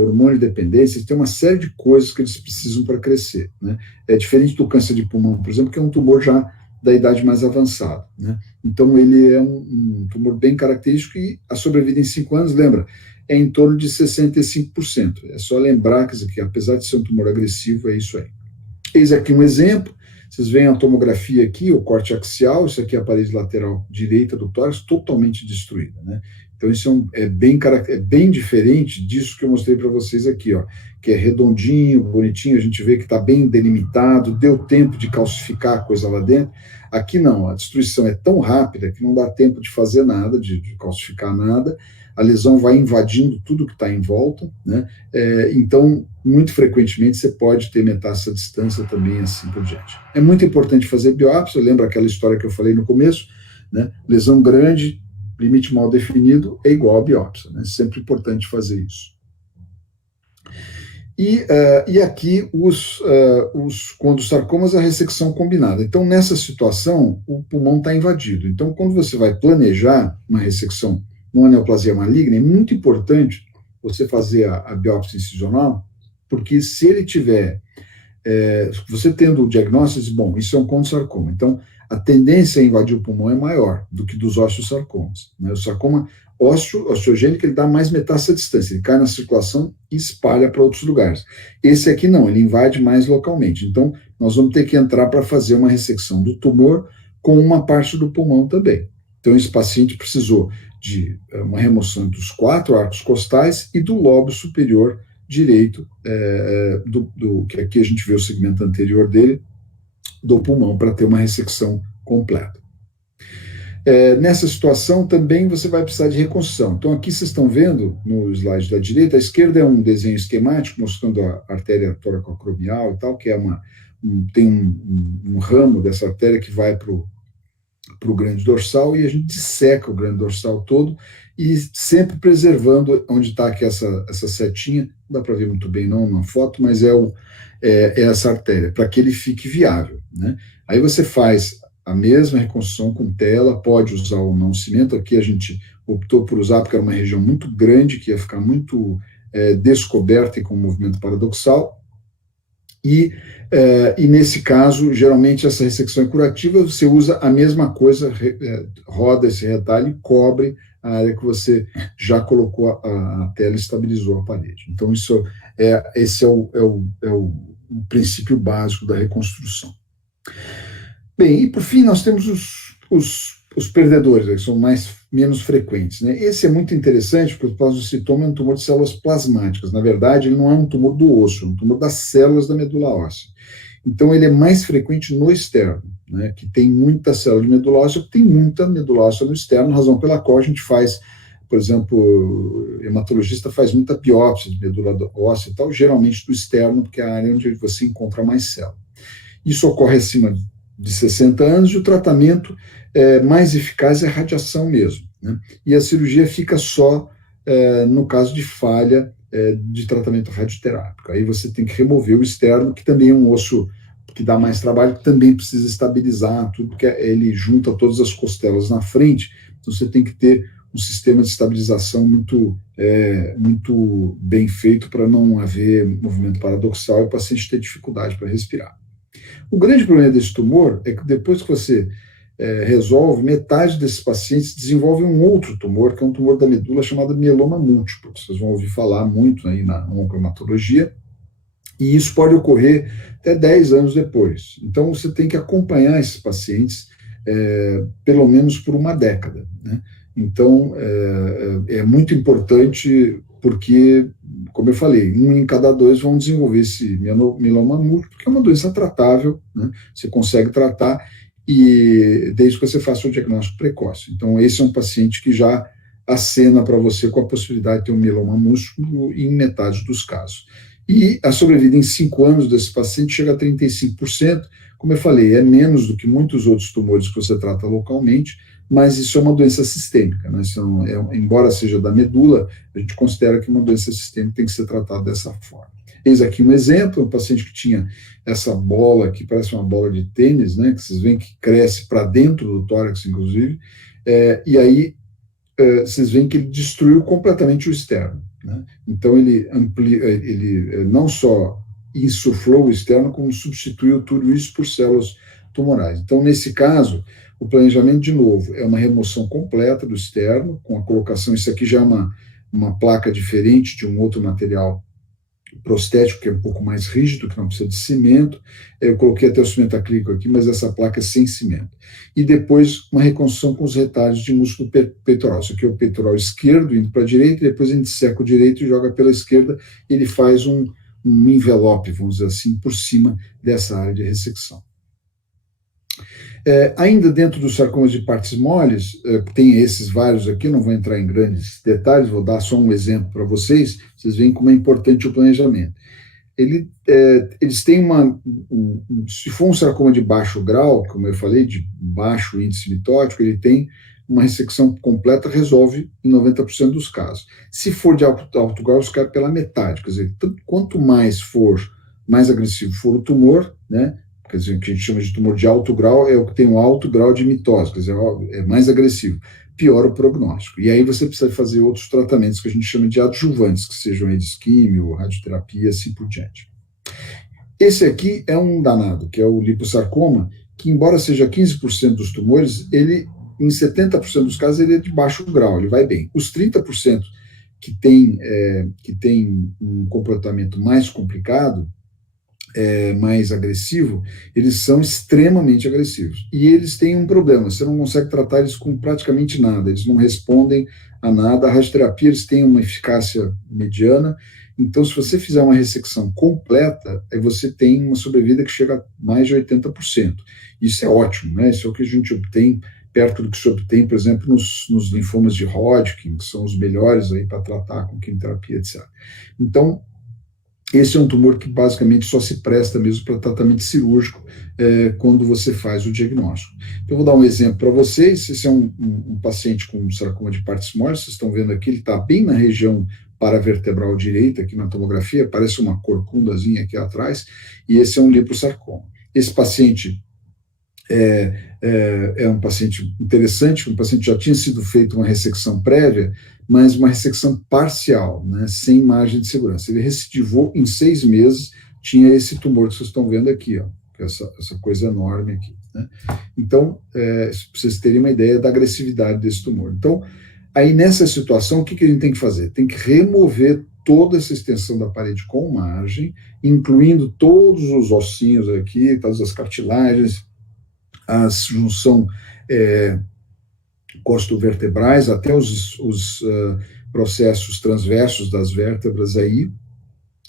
hormônio dependentes, tem uma série de coisas que eles precisam para crescer, né? É diferente do câncer de pulmão, por exemplo, que é um tumor já da idade mais avançada, né? Então ele é um tumor bem característico e a sobrevida em 5 anos, lembra, é em torno de 65%. É só lembrar que apesar de ser um tumor agressivo, é isso aí. Eis aqui um exemplo, vocês veem a tomografia aqui, o corte axial, isso aqui é a parede lateral direita do tórax, totalmente destruída, né? Então isso é bem diferente disso que eu mostrei para vocês aqui, ó, que é redondinho, bonitinho, a gente vê que está bem delimitado, deu tempo de calcificar a coisa lá dentro. Aqui não, a destruição é tão rápida que não dá tempo de fazer nada, de calcificar nada, a lesão vai invadindo tudo que está em volta, né? Então, muito frequentemente, você pode ter metástase à distância também, assim por diante. É muito importante fazer biópsia, lembra aquela história que eu falei no começo, né? Lesão grande, limite mal definido é igual a biópsia, né? Sempre importante fazer isso. E aqui, quando os sarcomas, a ressecção combinada. Então, nessa situação, o pulmão está invadido. Então, quando você vai planejar uma ressecção numa neoplasia maligna, é muito importante você fazer a biópsia incisional, porque se ele tiver, você tendo o diagnóstico, diz, bom, isso é um condrosarcoma. Então, a tendência a invadir o pulmão é maior do que dos osteosarcomas, né? O sarcoma osteogênico, ele dá mais metástase à distância, ele cai na circulação e espalha para outros lugares. Esse aqui não, ele invade mais localmente. Então, nós vamos ter que entrar para fazer uma ressecção do tumor com uma parte do pulmão também. Então, esse paciente precisou de uma remoção dos 4 arcos costais e do lobo superior direito, que aqui a gente vê o segmento anterior dele, do pulmão, para ter uma ressecção completa. Nessa situação também você vai precisar de reconstrução. Então aqui vocês estão vendo no slide da direita, à esquerda é um desenho esquemático mostrando a artéria toracoacromial e tal, que tem um ramo dessa artéria que vai para o grande dorsal, e a gente disseca o grande dorsal todo, e sempre preservando onde está aqui essa setinha, não dá para ver muito bem não na foto, mas é essa artéria, para que ele fique viável, né? Aí você faz a mesma reconstrução com tela, pode usar ou não cimento. Aqui a gente optou por usar porque era uma região muito grande, que ia ficar muito descoberta e com um movimento paradoxal, e nesse caso, geralmente essa ressecção é curativa, você usa a mesma coisa, roda esse retalho e cobre a área que você já colocou a tela e estabilizou a parede. Então esse é o princípio básico da reconstrução. Bem, e por fim nós temos os perdedores, que são mais menos frequentes, né? Esse é muito interessante porque o plasmocitoma é um tumor de células plasmáticas. Na verdade, ele não é um tumor do osso, é um tumor das células da medula óssea. Então, ele é mais frequente no externo, né, que tem muita célula de medula óssea, que tem muita medula óssea no externo, razão pela qual a gente faz, por exemplo, o hematologista faz muita biópsia de medula óssea e tal, geralmente do externo, porque é a área onde você encontra mais célula. Isso ocorre acima de 60 anos e o tratamento mais eficaz é a radiação mesmo, né? E a cirurgia fica só no caso de falha de tratamento radioterápico. Aí você tem que remover o externo, que também é um osso que dá mais trabalho, que também precisa estabilizar tudo, porque ele junta todas as costelas na frente, então você tem que ter um sistema de estabilização muito bem feito para não haver movimento paradoxal e o paciente ter dificuldade para respirar. O grande problema desse tumor é que depois que você resolve, metade desses pacientes desenvolve um outro tumor, que é um tumor da medula chamado mieloma múltiplo. Vocês vão ouvir falar muito aí na oncohematologia, e isso pode ocorrer até 10 anos depois. Então, você tem que acompanhar esses pacientes pelo menos por uma década, né? Então, é muito importante porque, como eu falei, 1 em cada 2 vão desenvolver esse mieloma múltiplo, que é uma doença tratável, né? Você consegue tratar e desde que você faça o diagnóstico precoce. Então, esse é um paciente que já acena para você com a possibilidade de ter um mieloma múltiplo em metade dos casos. E a sobrevida em 5 anos desse paciente chega a 35%, como eu falei, é menos do que muitos outros tumores que você trata localmente, mas isso é uma doença sistêmica, né? Embora seja da medula, a gente considera que uma doença sistêmica tem que ser tratada dessa forma. Eis aqui um exemplo, um paciente que tinha essa bola, que parece uma bola de tênis, né, que vocês veem que cresce para dentro do tórax, inclusive, e aí vocês veem que ele destruiu completamente o externo, né? Então ele não só insuflou o externo, como substituiu tudo isso por células tumorais. Então, nesse caso, o planejamento, de novo, é uma remoção completa do externo, com a colocação, isso aqui já é uma placa diferente de um outro material prostético, que é um pouco mais rígido, que não precisa de cimento. Eu coloquei até o cimento acrílico aqui, mas essa placa é sem cimento. E depois uma reconstrução com os retalhos de músculo peitoral. Isso aqui é o peitoral esquerdo indo para a direita, e depois a gente seca o direito e joga pela esquerda, e ele faz um envelope, vamos dizer assim, por cima dessa área de ressecção. Ainda dentro dos sarcomas de partes moles, tem esses vários aqui, não vou entrar em grandes detalhes, vou dar só um exemplo para vocês veem como é importante o planejamento. Eles têm se for um sarcoma de baixo grau, como eu falei, de baixo índice mitótico, ele tem uma ressecção completa, resolve em 90% dos casos. Se for de alto grau, os caras pela metade, quer dizer, quanto mais agressivo for o tumor, né, quer dizer, o que a gente chama de tumor de alto grau é o que tem um alto grau de mitose, quer dizer, é mais agressivo, pior o prognóstico. E aí você precisa fazer outros tratamentos que a gente chama de adjuvantes, que sejam químio, radioterapia, assim por diante. Esse aqui é um danado, que é o liposarcoma, que embora seja 15% dos tumores, ele, em 70% dos casos, ele é de baixo grau, ele vai bem. Os 30% que tem um comportamento mais complicado, mais agressivo, eles são extremamente agressivos. E eles têm um problema, você não consegue tratar eles com praticamente nada, eles não respondem a nada. A radioterapia, eles têm uma eficácia mediana, então se você fizer uma ressecção completa, aí você tem uma sobrevida que chega a mais de 80%. Isso é ótimo, né? Isso é o que a gente obtém, perto do que se obtém, por exemplo, nos linfomas de Hodgkin, que são os melhores aí para tratar com quimioterapia, etc. Então, esse é um tumor que basicamente só se presta mesmo para tratamento cirúrgico quando você faz o diagnóstico. Então, eu vou dar um exemplo para vocês. Esse é um paciente com sarcoma de partes moles, vocês estão vendo aqui, ele está bem na região paravertebral direita, aqui na tomografia, parece uma corcundazinha aqui atrás, e esse é um liposarcoma. Esse paciente é um paciente interessante, um paciente já tinha sido feita uma ressecção prévia, mas uma ressecção parcial, né, sem margem de segurança. Ele recidivou em 6 meses, tinha esse tumor que vocês estão vendo aqui, ó, essa coisa enorme aqui, né? Então, para vocês terem uma ideia da agressividade desse tumor. Então, aí nessa situação, o que a gente tem que fazer? Tem que remover toda essa extensão da parede com margem, incluindo todos os ossinhos aqui, todas as cartilagens, a junção costovertebrais, até os processos transversos das vértebras aí.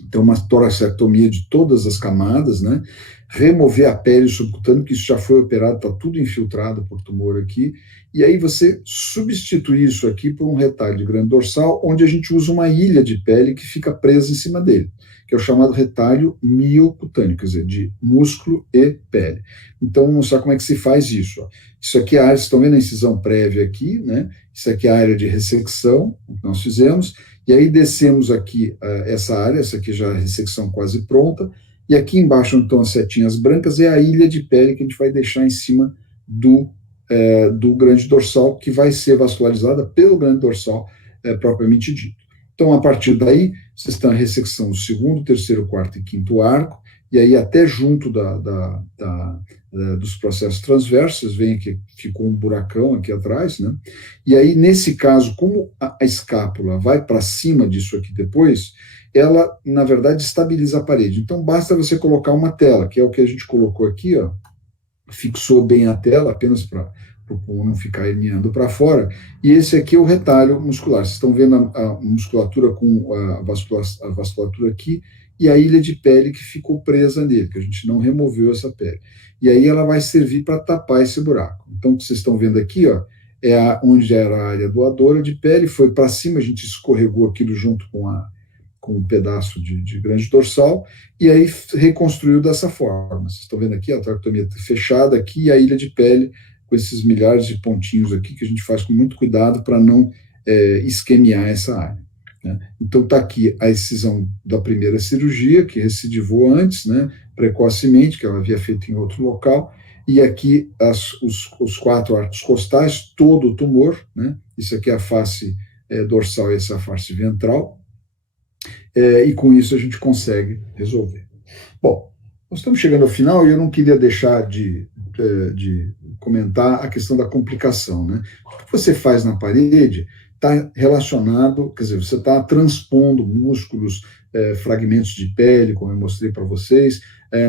Então, uma toracectomia de todas as camadas, né? Remover a pele subcutânea, que isso já foi operado, está tudo infiltrado por tumor aqui, e aí você substitui isso aqui por um retalho de grande dorsal, onde a gente usa uma ilha de pele que fica presa em cima dele, que é o chamado retalho miocutâneo, quer dizer, de músculo e pele. Então, vou mostrar como é que se faz isso. Ó. Isso aqui é a área, vocês estão vendo a incisão prévia aqui, né? Isso aqui é a área de ressecção que nós fizemos, e aí descemos aqui essa área, essa aqui já é a ressecção quase pronta, e aqui embaixo onde estão as setinhas brancas é a ilha de pele que a gente vai deixar em cima do grande dorsal, que vai ser vascularizada pelo grande dorsal propriamente dito. Então, a partir daí, vocês estão a ressecção do segundo, terceiro, quarto e quinto arco, e aí até junto dos processos transversos, vocês veem que ficou um buracão aqui atrás, né? E aí, nesse caso, como a escápula vai para cima disso aqui depois, ela, na verdade, estabiliza a parede. Então, basta você colocar uma tela, que é o que a gente colocou aqui, ó, fixou bem a tela, apenas para não ficar herniando para fora, e esse aqui é o retalho muscular. Vocês estão vendo a musculatura com a vasculatura aqui, e a ilha de pele que ficou presa nele, que a gente não removeu essa pele. E aí ela vai servir para tapar esse buraco. Então, o que vocês estão vendo aqui, ó, onde era a área doadora de pele, foi para cima, a gente escorregou aquilo junto com um pedaço de grande dorsal, e aí reconstruiu dessa forma. Vocês estão vendo aqui a traquetomia fechada aqui, e a ilha de pele com esses milhares de pontinhos aqui, que a gente faz com muito cuidado para não isquemiar essa área. Né? Então está aqui a excisão da primeira cirurgia, que recidivou antes, né, precocemente, que ela havia feito em outro local, e aqui os 4 arcos costais, todo o tumor, né? Isso aqui é a face dorsal e essa é a face ventral, e com isso a gente consegue resolver. Bom, nós estamos chegando ao final e eu não queria deixar de comentar a questão da complicação, né? O que você faz na parede está relacionado, quer dizer, você está transpondo músculos, fragmentos de pele, como eu mostrei para vocês,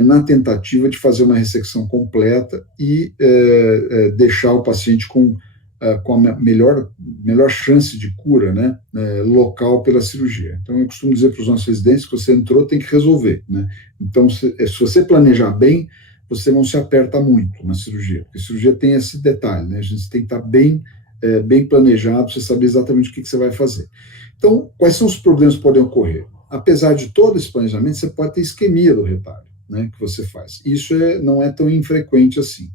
na tentativa de fazer uma ressecção completa e deixar o paciente com a melhor chance de cura, né, local pela cirurgia. Então, eu costumo dizer para os nossos residentes que você entrou, tem que resolver, né? Então, se você planejar bem, você não se aperta muito na cirurgia, porque a cirurgia tem esse detalhe, né? A gente tem que estar bem planejado, você saber exatamente o que você vai fazer. Então, quais são os problemas que podem ocorrer? Apesar de todo esse planejamento, você pode ter isquemia do retalho, né, que você faz. Isso não é tão infrequente assim.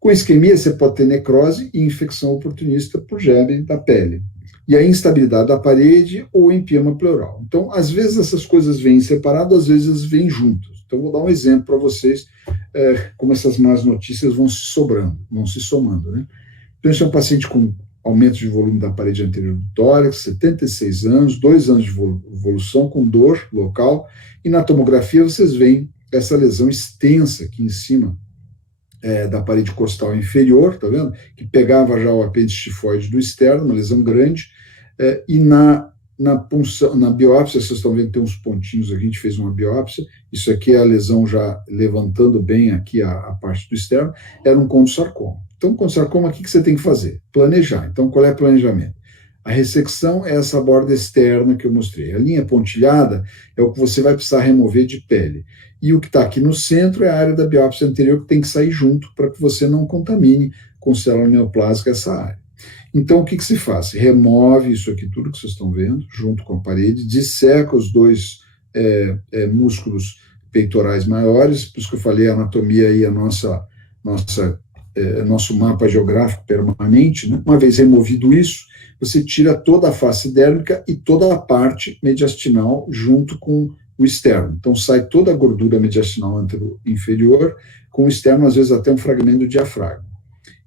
Com isquemia, você pode ter necrose e infecção oportunista por germe da pele. E a instabilidade da parede ou empiema pleural. Então, às vezes essas coisas vêm separadas, às vezes vêm juntas. Então, vou dar um exemplo para vocês, como essas más notícias vão se somando, né? Então, esse é um paciente com aumento de volume da parede anterior do tórax, 76 anos, 2 anos de evolução, com dor local, e na tomografia vocês veem essa lesão extensa aqui em cima da parede costal inferior, tá vendo? Que pegava já o apêndice tifoide do externo, uma lesão grande, e na punção, na biópsia, vocês estão vendo que tem uns pontinhos aqui, a gente fez uma biópsia, isso aqui é a lesão já levantando bem aqui a parte do externo, era um condrosarcoma. Então, condrosarcoma, o que você tem que fazer? Planejar. Então, qual é o planejamento? A ressecção é essa borda externa que eu mostrei. A linha pontilhada é o que você vai precisar remover de pele. E o que está aqui no centro é a área da biópsia anterior que tem que sair junto para que você não contamine com célula neoplásica essa área. Então, o que se faz? Remove isso aqui tudo que vocês estão vendo, junto com a parede, disseca os 2 músculos peitorais maiores, por isso que eu falei a anatomia aí, nosso mapa geográfico permanente, né? Uma vez removido isso, você tira toda a face dérmica e toda a parte mediastinal junto com o externo. Então, sai toda a gordura mediastinal antero-inferior, com o externo, às vezes, até um fragmento do diafragma.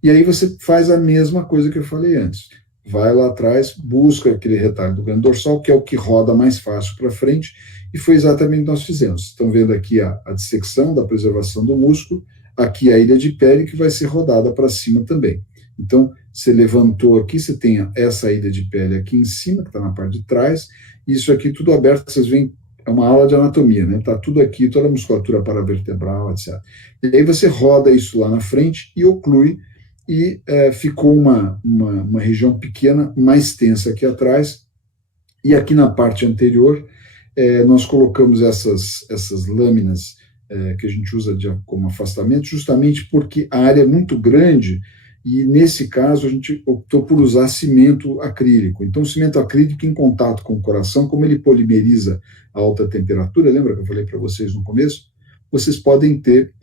E aí você faz a mesma coisa que eu falei antes. Vai lá atrás, busca aquele retalho do grande dorsal, que é o que roda mais fácil para frente, e foi exatamente o que nós fizemos. Estão vendo aqui a dissecção da preservação do músculo, aqui a ilha de pele, que vai ser rodada para cima também. Então, você levantou aqui, você tem essa ilha de pele aqui em cima, que está na parte de trás, e isso aqui tudo aberto, vocês veem, é uma aula de anatomia, né? Está tudo aqui, toda a musculatura paravertebral, etc. E aí você roda isso lá na frente e oclui e ficou uma região pequena, mais tensa aqui atrás, e aqui na parte anterior nós colocamos essas lâminas que a gente usa como afastamento, justamente porque a área é muito grande, e nesse caso a gente optou por usar cimento acrílico. Então o cimento acrílico em contato com o coração, como ele polimeriza a alta temperatura, lembra que eu falei para vocês no começo? Vocês podem ter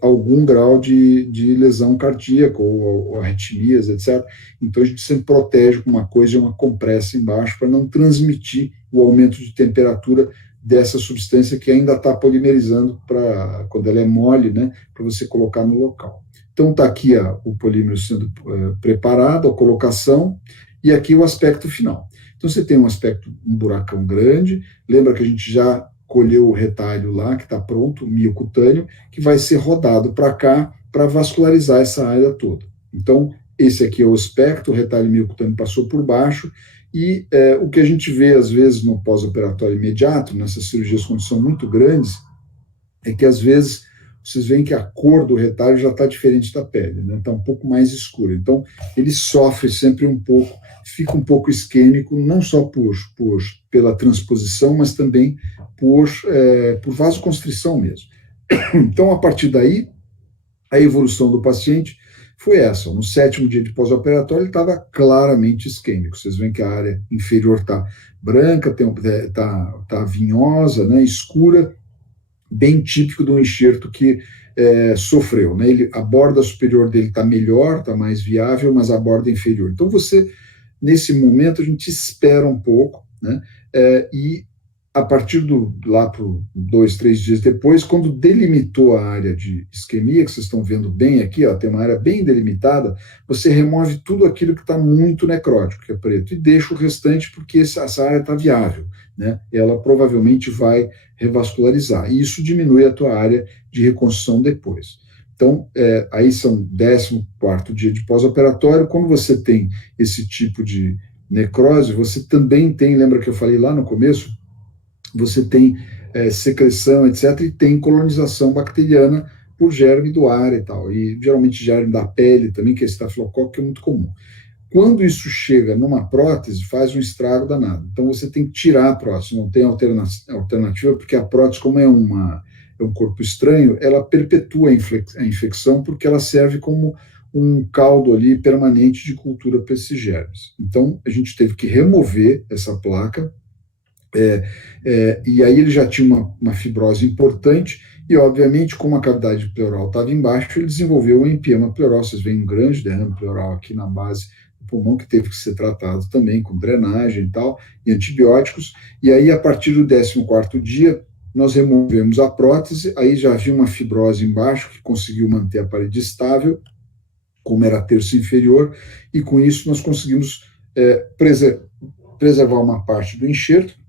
algum grau de lesão cardíaca ou arritmias, etc. Então a gente sempre protege com uma coisa e uma compressa embaixo para não transmitir o aumento de temperatura dessa substância que ainda está polimerizando quando ela é mole, né, para você colocar no local. Então está aqui o polímero sendo preparado, a colocação, e aqui o aspecto final. Então você tem um buracão grande, lembra que a gente já colheu o retalho lá, que está pronto, miocutâneo, que vai ser rodado para cá para vascularizar essa área toda. Então, esse aqui é o aspecto, o retalho miocutâneo passou por baixo, e o que a gente vê, às vezes, no pós-operatório imediato, nessas cirurgias quando são muito grandes, é que, às vezes, vocês veem que a cor do retalho já está diferente da pele, né? Está um pouco mais escura. Então, ele sofre sempre um pouco, fica um pouco isquêmico, não só pela transposição, mas também por vasoconstrição mesmo. Então, a partir daí, a evolução do paciente foi essa. No 7º dia de pós-operatório, ele estava claramente isquêmico. Vocês veem que a área inferior está branca, está vinhosa, né, escura, bem típico do enxerto que sofreu, né? A borda superior dele está melhor, está mais viável, mas a borda inferior. Então nesse momento, a gente espera um pouco, né? E a partir lá para 2, 3 dias depois, quando delimitou a área de isquemia, que vocês estão vendo bem aqui, tem uma área bem delimitada, você remove tudo aquilo que está muito necrótico, que é preto, e deixa o restante porque essa área está viável, né? Ela provavelmente vai revascularizar, e isso diminui a tua área de reconstrução depois. Então, aí são 14º dia de pós-operatório. Quando você tem esse tipo de necrose, você também tem, lembra que eu falei lá no começo, você tem secreção, etc., e tem colonização bacteriana por germe do ar e tal, e geralmente germe da pele também, que é estafilococo, que é muito comum. Quando isso chega numa prótese, faz um estrago danado. Então você tem que tirar a prótese, não tem alternativa, porque a prótese, como é um corpo estranho, ela perpetua a infecção, porque ela serve como um caldo ali permanente de cultura para esses germes. Então a gente teve que remover essa placa, e aí ele já tinha uma fibrose importante, e obviamente, como a cavidade pleural estava embaixo, ele desenvolveu um empiema pleural. Vocês veem um grande derrame pleural aqui na base do pulmão, que teve que ser tratado também com drenagem e tal, e antibióticos. E aí, a partir do 14º dia, nós removemos a prótese, aí já havia uma fibrose embaixo, que conseguiu manter a parede estável, como era terço inferior, e com isso nós conseguimos preservar uma parte do enxerto,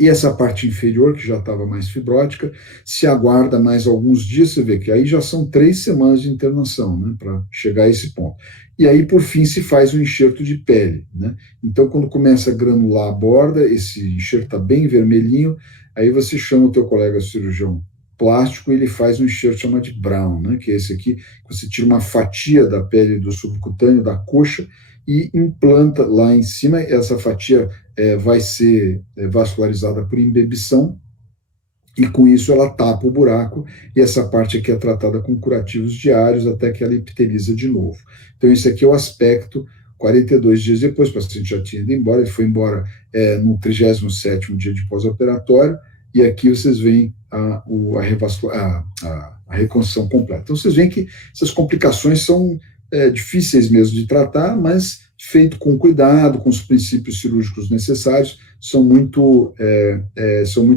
e essa parte inferior, que já estava mais fibrótica, se aguarda mais alguns dias. Você vê que aí já são 3 semanas de internação, né, para chegar a esse ponto. E aí, por fim, se faz um enxerto de pele, né? Então, quando começa a granular a borda, esse enxerto está bem vermelhinho, aí você chama o teu colega cirurgião plástico e ele faz um enxerto chamado de Brown, né, que é esse aqui, que você tira uma fatia da pele do subcutâneo, da coxa, e implanta lá em cima. Essa fatia vai ser vascularizada por imbebição, e com isso ela tapa o buraco, e essa parte aqui é tratada com curativos diários até que ela epiteliza de novo. Então esse aqui é o aspecto 42 dias depois. O paciente já tinha ido embora, ele foi embora no 37º dia de pós-operatório, e aqui vocês veem a reconstrução completa. Então vocês veem que essas complicações são difíceis mesmo de tratar, mas feito com cuidado, com os princípios cirúrgicos necessários, são muito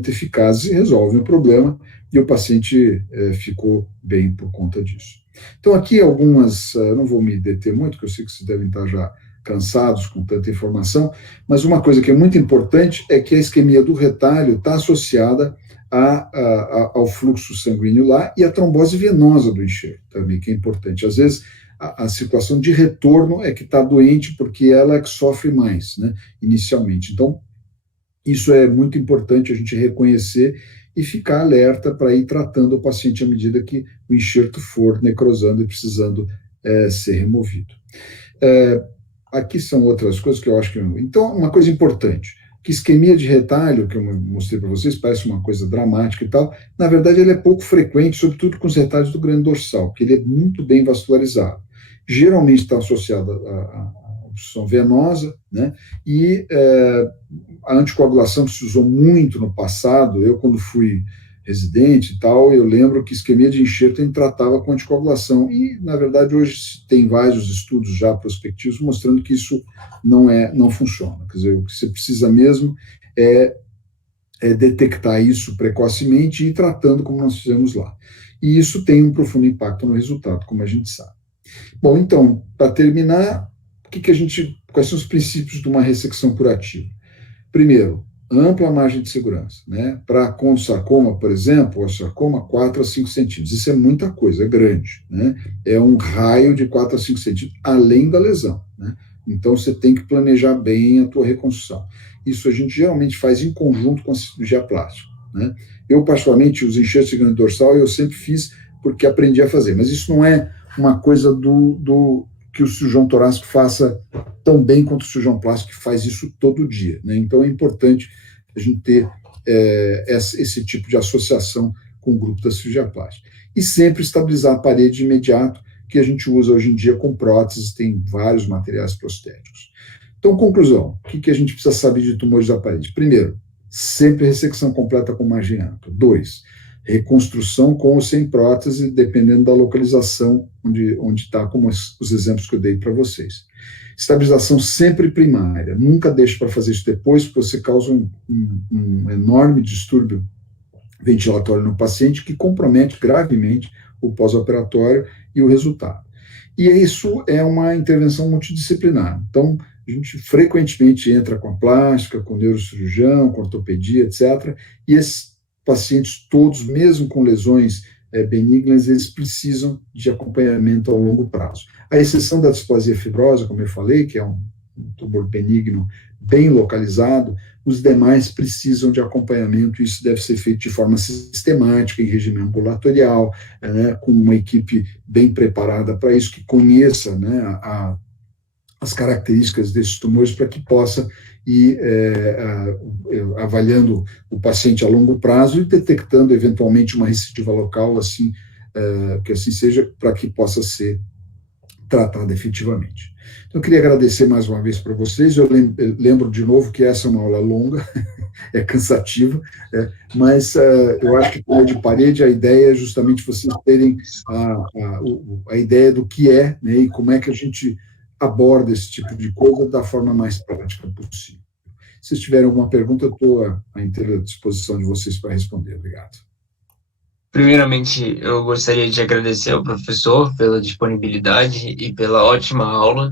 eficazes e resolvem o problema, e o paciente ficou bem por conta disso. Então aqui algumas, não vou me deter muito, porque eu sei que vocês devem estar já cansados com tanta informação, mas uma coisa que é muito importante é que a isquemia do retalho está associada ao fluxo sanguíneo lá, e a trombose venosa do enxerto também, que é importante. Às vezes a circulação de retorno é que está doente, porque ela é que sofre mais, né, inicialmente. Então, isso é muito importante a gente reconhecer e ficar alerta para ir tratando o paciente à medida que o enxerto for necrosando e precisando ser removido. Aqui são outras coisas que eu acho que... Então, uma coisa importante, que isquemia de retalho, que eu mostrei para vocês, parece uma coisa dramática e tal, na verdade ele é pouco frequente, sobretudo com os retalhos do grande dorsal, que ele é muito bem vascularizado. Geralmente está associado à obstrução venosa, né? E a anticoagulação que se usou muito no passado, eu quando fui residente e tal, eu lembro que isquemia de enxerto a gente tratava com anticoagulação, e na verdade hoje tem vários estudos já prospectivos mostrando que isso não funciona. Quer dizer, o que você precisa mesmo é detectar isso precocemente e ir tratando como nós fizemos lá. E isso tem um profundo impacto no resultado, como a gente sabe. Bom, então, para terminar, quais são os princípios de uma ressecção curativa? Primeiro, ampla margem de segurança, né? Para condrosarcoma, por exemplo, o sarcoma, 4 a 5 centímetros. Isso é muita coisa, é grande, né? É um raio de 4 a 5 centímetros, além da lesão, né? Então, você tem que planejar bem a tua reconstrução. Isso a gente geralmente faz em conjunto com a cirurgia plástica, né? Eu, particularmente, os enxertos de grande dorsal, eu sempre fiz porque aprendi a fazer, mas isso não é uma coisa que o cirurgião torácico faça tão bem quanto o cirurgião plástico, que faz isso todo dia, né? Então é importante a gente ter esse tipo de associação com o grupo da cirurgia plástica. E sempre estabilizar a parede de imediato, que a gente usa hoje em dia com próteses, tem vários materiais prostéticos. Então, conclusão, o que a gente precisa saber de tumores da parede? Primeiro, sempre ressecção completa com margem ampla. 2, reconstrução com ou sem prótese, dependendo da localização onde está, como os exemplos que eu dei para vocês. Estabilização sempre primária, nunca deixe para fazer isso depois, porque você causa um enorme distúrbio ventilatório no paciente que compromete gravemente o pós-operatório e o resultado. E isso é uma intervenção multidisciplinar. Então, a gente frequentemente entra com a plástica, com o neurocirurgião, com a ortopedia, etc., e esses pacientes todos, mesmo com lesões benignas, eles precisam de acompanhamento ao longo prazo. A exceção da displasia fibrosa, como eu falei, que é um tumor benigno bem localizado, os demais precisam de acompanhamento, e isso deve ser feito de forma sistemática, em regime ambulatorial, né, com uma equipe bem preparada para isso, que conheça, né, as características desses tumores, para que possa ir avaliando o paciente a longo prazo e detectando eventualmente uma recidiva local, assim, que assim seja, para que possa ser tratada efetivamente. Então, eu queria agradecer mais uma vez para vocês. Eu lembro de novo que essa é uma aula longa, é cansativa, mas eu acho que com de parede a ideia é justamente vocês terem a ideia do que é, né, e como é que a gente aborda esse tipo de coisa da forma mais prática possível. Se vocês tiverem alguma pergunta, eu estou à inteira disposição de vocês para responder. Obrigado. Primeiramente, eu gostaria de agradecer ao professor pela disponibilidade e pela ótima aula.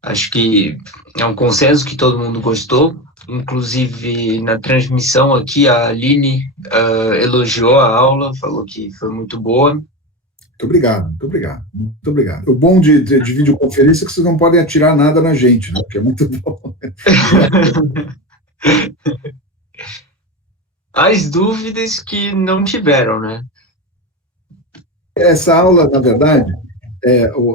Acho que é um consenso que todo mundo gostou. Inclusive, na transmissão aqui, a Aline elogiou a aula, falou que foi muito boa. Muito obrigado, muito obrigado, muito obrigado. O bom de videoconferência é que vocês não podem atirar nada na gente, né? Que é muito bom. As dúvidas que não tiveram, né? Essa aula, na verdade,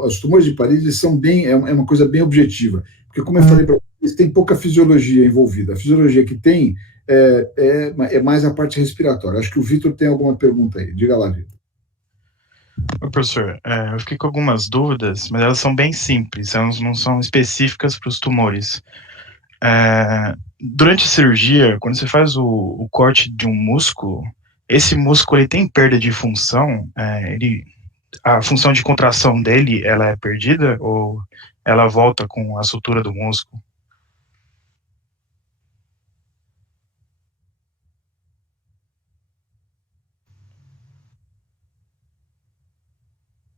os tumores de parede são é uma coisa bem objetiva, porque, como eu falei para vocês, tem pouca fisiologia envolvida. A fisiologia que tem é mais a parte respiratória. Acho que o Vitor tem alguma pergunta aí. Diga lá, Vitor. Professor, eu fiquei com algumas dúvidas, mas elas são bem simples, elas não são específicas para os tumores. Durante a cirurgia, quando você faz o corte de um músculo, esse músculo ele tem perda de função? A função de contração dele, ela é perdida ou ela volta com a sutura do músculo?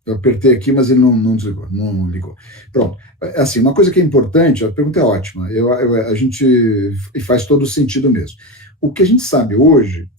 Eu apertei aqui, mas ele não desligou, não ligou. Pronto. Assim, uma coisa que é importante, a pergunta é ótima, a gente faz todo o sentido mesmo. O que a gente sabe hoje,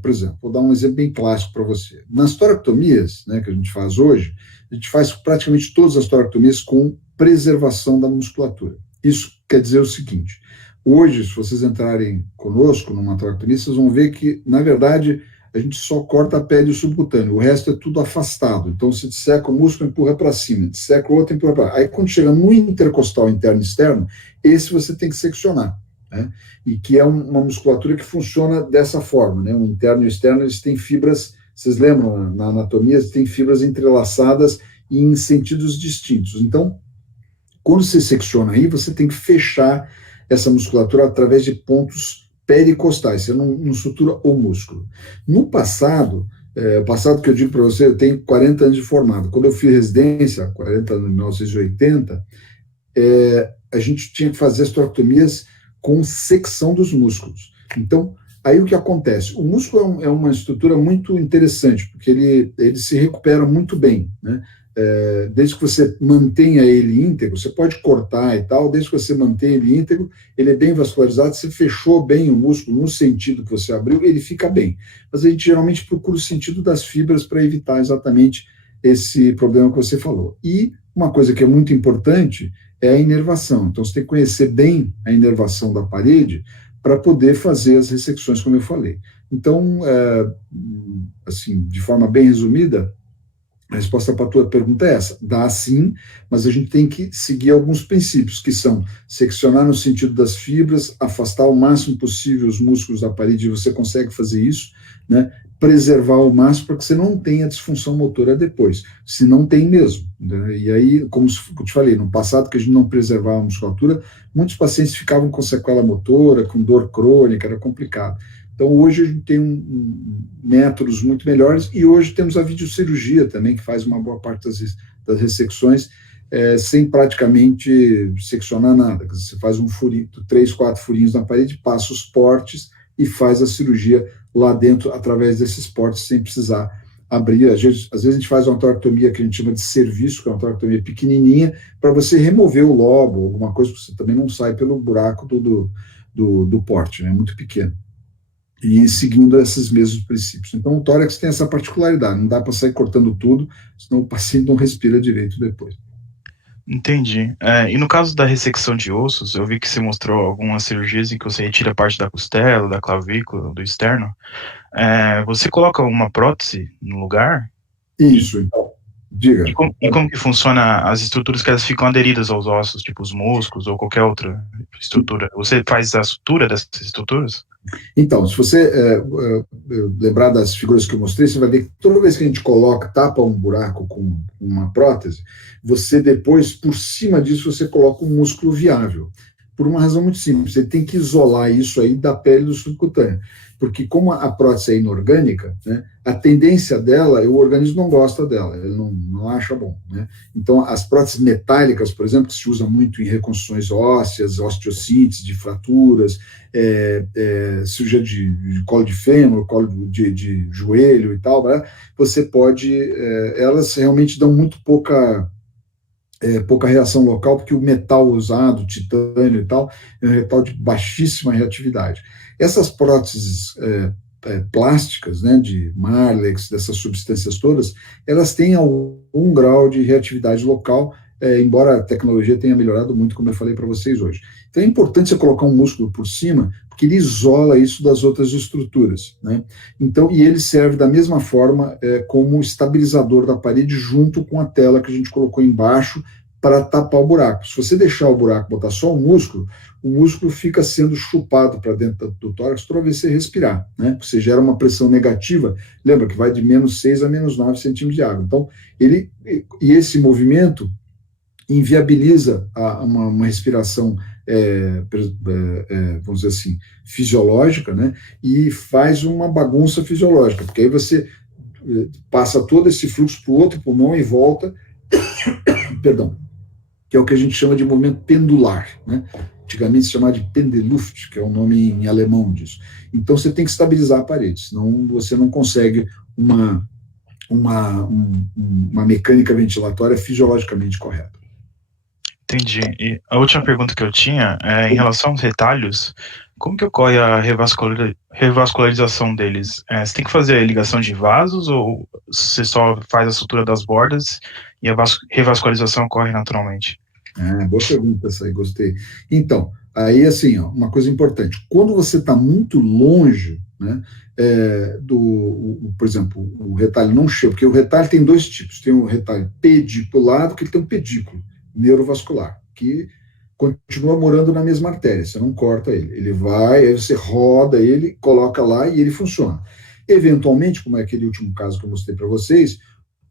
por exemplo, vou dar um exemplo bem clássico para você. Nas toracotomias, né, que a gente faz hoje, a gente faz praticamente todas as toracotomias com preservação da musculatura. Isso quer dizer o seguinte: hoje, se vocês entrarem conosco numa toracotomia, vocês vão ver que, na verdade, a gente só corta a pele subcutânea, o resto é tudo afastado. Então, se disseca o músculo, empurra para cima, disseca o outro, empurra para baixo. Aí, quando chega no intercostal interno e externo, esse você tem que seccionar, né? E que é uma musculatura que funciona dessa forma, né? O interno e o externo, eles têm fibras, vocês lembram, na anatomia, eles têm fibras entrelaçadas em sentidos distintos. Então, quando você secciona aí, você tem que fechar essa musculatura através de pontos pericostais, você não sutura o músculo. No passado, passado que eu digo para você, eu tenho 40 anos de formado. Quando eu fiz residência, 40 anos, em 1980, a gente tinha que fazer as toracotomias com secção dos músculos. Então, aí o que acontece? O músculo é uma estrutura muito interessante, porque ele se recupera muito bem, né? Desde que você mantenha ele íntegro, você pode cortar e tal, desde que você mantenha ele íntegro, ele é bem vascularizado, você fechou bem o músculo no sentido que você abriu, ele fica bem. Mas a gente geralmente procura o sentido das fibras para evitar exatamente esse problema que você falou. E uma coisa que é muito importante é a inervação. Então, você tem que conhecer bem a inervação da parede para poder fazer as ressecções, como eu falei. Então, assim, de forma bem resumida, a resposta para a tua pergunta é essa: dá sim, mas a gente tem que seguir alguns princípios, que são seccionar no sentido das fibras, afastar o máximo possível os músculos da parede, você consegue fazer isso, né? Preservar o máximo para que você não tenha disfunção motora depois, se não tem mesmo, né? E aí, como eu te falei, no passado que a gente não preservava a musculatura, muitos pacientes ficavam com sequela motora, com dor crônica, era complicado. Então, hoje a gente tem métodos muito melhores, e hoje temos a videocirurgia também, que faz uma boa parte das ressecções, sem praticamente seccionar nada. Você faz um furinho, 3, 4 furinhos na parede, passa os portes e faz a cirurgia lá dentro, através desses portes, sem precisar abrir. Às vezes a gente faz uma toracotomia que a gente chama de serviço, que é uma toracotomia pequenininha, para você remover o lobo, alguma coisa que você também não sai pelo buraco do porte, né? Muito pequeno. E seguindo esses mesmos princípios. Então, o tórax tem essa particularidade, não dá para sair cortando tudo, senão o paciente não respira direito depois. Entendi. E no caso da ressecção de ossos, eu vi que você mostrou algumas cirurgias em que você retira parte da costela, da clavícula, do externo. Você coloca uma prótese no lugar? Isso, então, diga. E como que funciona as estruturas que elas ficam aderidas aos ossos, tipo os músculos ou qualquer outra estrutura? Você faz a sutura dessas estruturas? Então, se você lembrar das figuras que eu mostrei, você vai ver que toda vez que a gente tapa um buraco com uma prótese, você depois, por cima disso, você coloca um músculo viável. Por uma razão muito simples, você tem que isolar isso aí da pele do subcutâneo. Porque como a prótese é inorgânica, né, a tendência dela, o organismo não gosta dela, ele não acha bom, né? Então, as próteses metálicas, por exemplo, que se usa muito em reconstruções ósseas, osteossíntese, de fraturas, cirurgia de colo de fêmur, colo de joelho e tal, né, você pode, elas realmente dão muito pouca reação local, porque o metal usado, o titânio e tal, é um metal de baixíssima reatividade. Essas próteses plásticas, né, de Marlex, dessas substâncias todas, elas têm algum grau de reatividade local, embora a tecnologia tenha melhorado muito, como eu falei para vocês hoje. Então é importante você colocar um músculo por cima, porque ele isola isso das outras estruturas, né? Então, e ele serve da mesma forma como estabilizador da parede, junto com a tela que a gente colocou embaixo para tapar o buraco. Se você deixar o buraco, botar só o músculo fica sendo chupado para dentro do tórax toda vez que você respirar, né? Você gera uma pressão negativa, lembra que vai de -6 a -9 centímetros de água. Então, esse movimento inviabiliza uma respiração, vamos dizer assim, fisiológica, né? E faz uma bagunça fisiológica, porque aí você passa todo esse fluxo para o outro pulmão e volta, perdão, que é o que a gente chama de movimento pendular, né? Antigamente se chamava de Pendeluft, que é o nome em alemão disso. Então você tem que estabilizar a parede, senão você não consegue uma mecânica ventilatória fisiologicamente correta. Entendi. E a última pergunta que eu tinha é em relação aos retalhos, como que ocorre a revascularização deles? Você tem que fazer a ligação de vasos ou você só faz a sutura das bordas e a revascularização ocorre naturalmente? Boa pergunta essa aí, gostei. Então, Aí, assim, ó, uma coisa importante, quando você está muito longe, né, por exemplo, o retalho não chega, porque o retalho tem dois tipos, tem o retalho pediculado, que ele tem um pedículo neurovascular, que continua morando na mesma artéria, você não corta ele, ele vai, aí você roda ele, coloca lá e ele funciona. Eventualmente, como é aquele último caso que eu mostrei para vocês,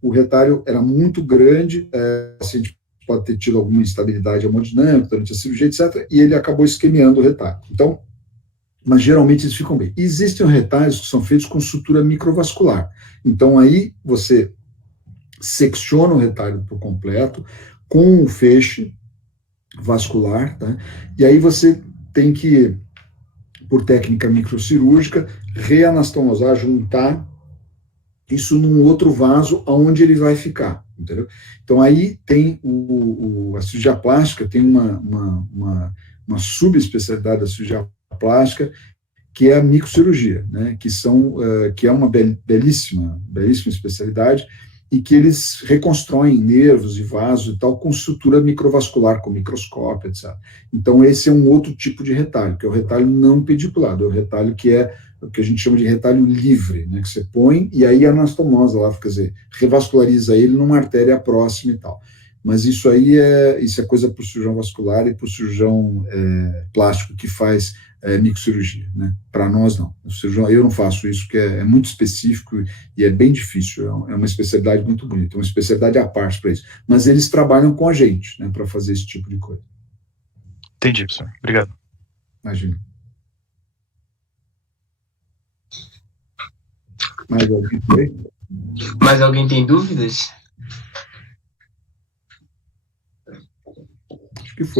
o retalho era muito grande, o paciente pode ter tido alguma instabilidade hemodinâmica durante a cirurgia, etc., e ele acabou isquemiando o retalho. Então, mas geralmente eles ficam bem. E existem retalhos que são feitos com sutura microvascular. Então, aí você secciona o retalho por completo, com o feixe vascular, tá? E aí você tem que, por técnica microcirúrgica, reanastomosar, juntar isso num outro vaso onde ele vai ficar, entendeu? Então aí tem a cirurgia plástica, tem uma subespecialidade da cirurgia plástica, que é a microcirurgia, né, que é uma belíssima especialidade, e que eles reconstroem nervos e vasos e tal com sutura microvascular, com microscópio, etc. Então esse é um outro tipo de retalho, que é o retalho não pediculado, é o retalho que é o que a gente chama de retalho livre, né, que você põe e aí anastomosa lá, quer dizer, revasculariza ele numa artéria próxima e tal. Mas isso aí é coisa para o cirurgião vascular e para o cirurgião plástico que faz microcirurgia, né? Para nós não. O cirurgião, eu não faço isso, porque é muito específico e é bem difícil. É uma especialidade muito bonita, é uma especialidade à parte para isso. Mas eles trabalham com a gente, né, para fazer esse tipo de coisa. Entendi, professor. Obrigado. Imagina. Mais alguém tem? Mais alguém tem dúvidas?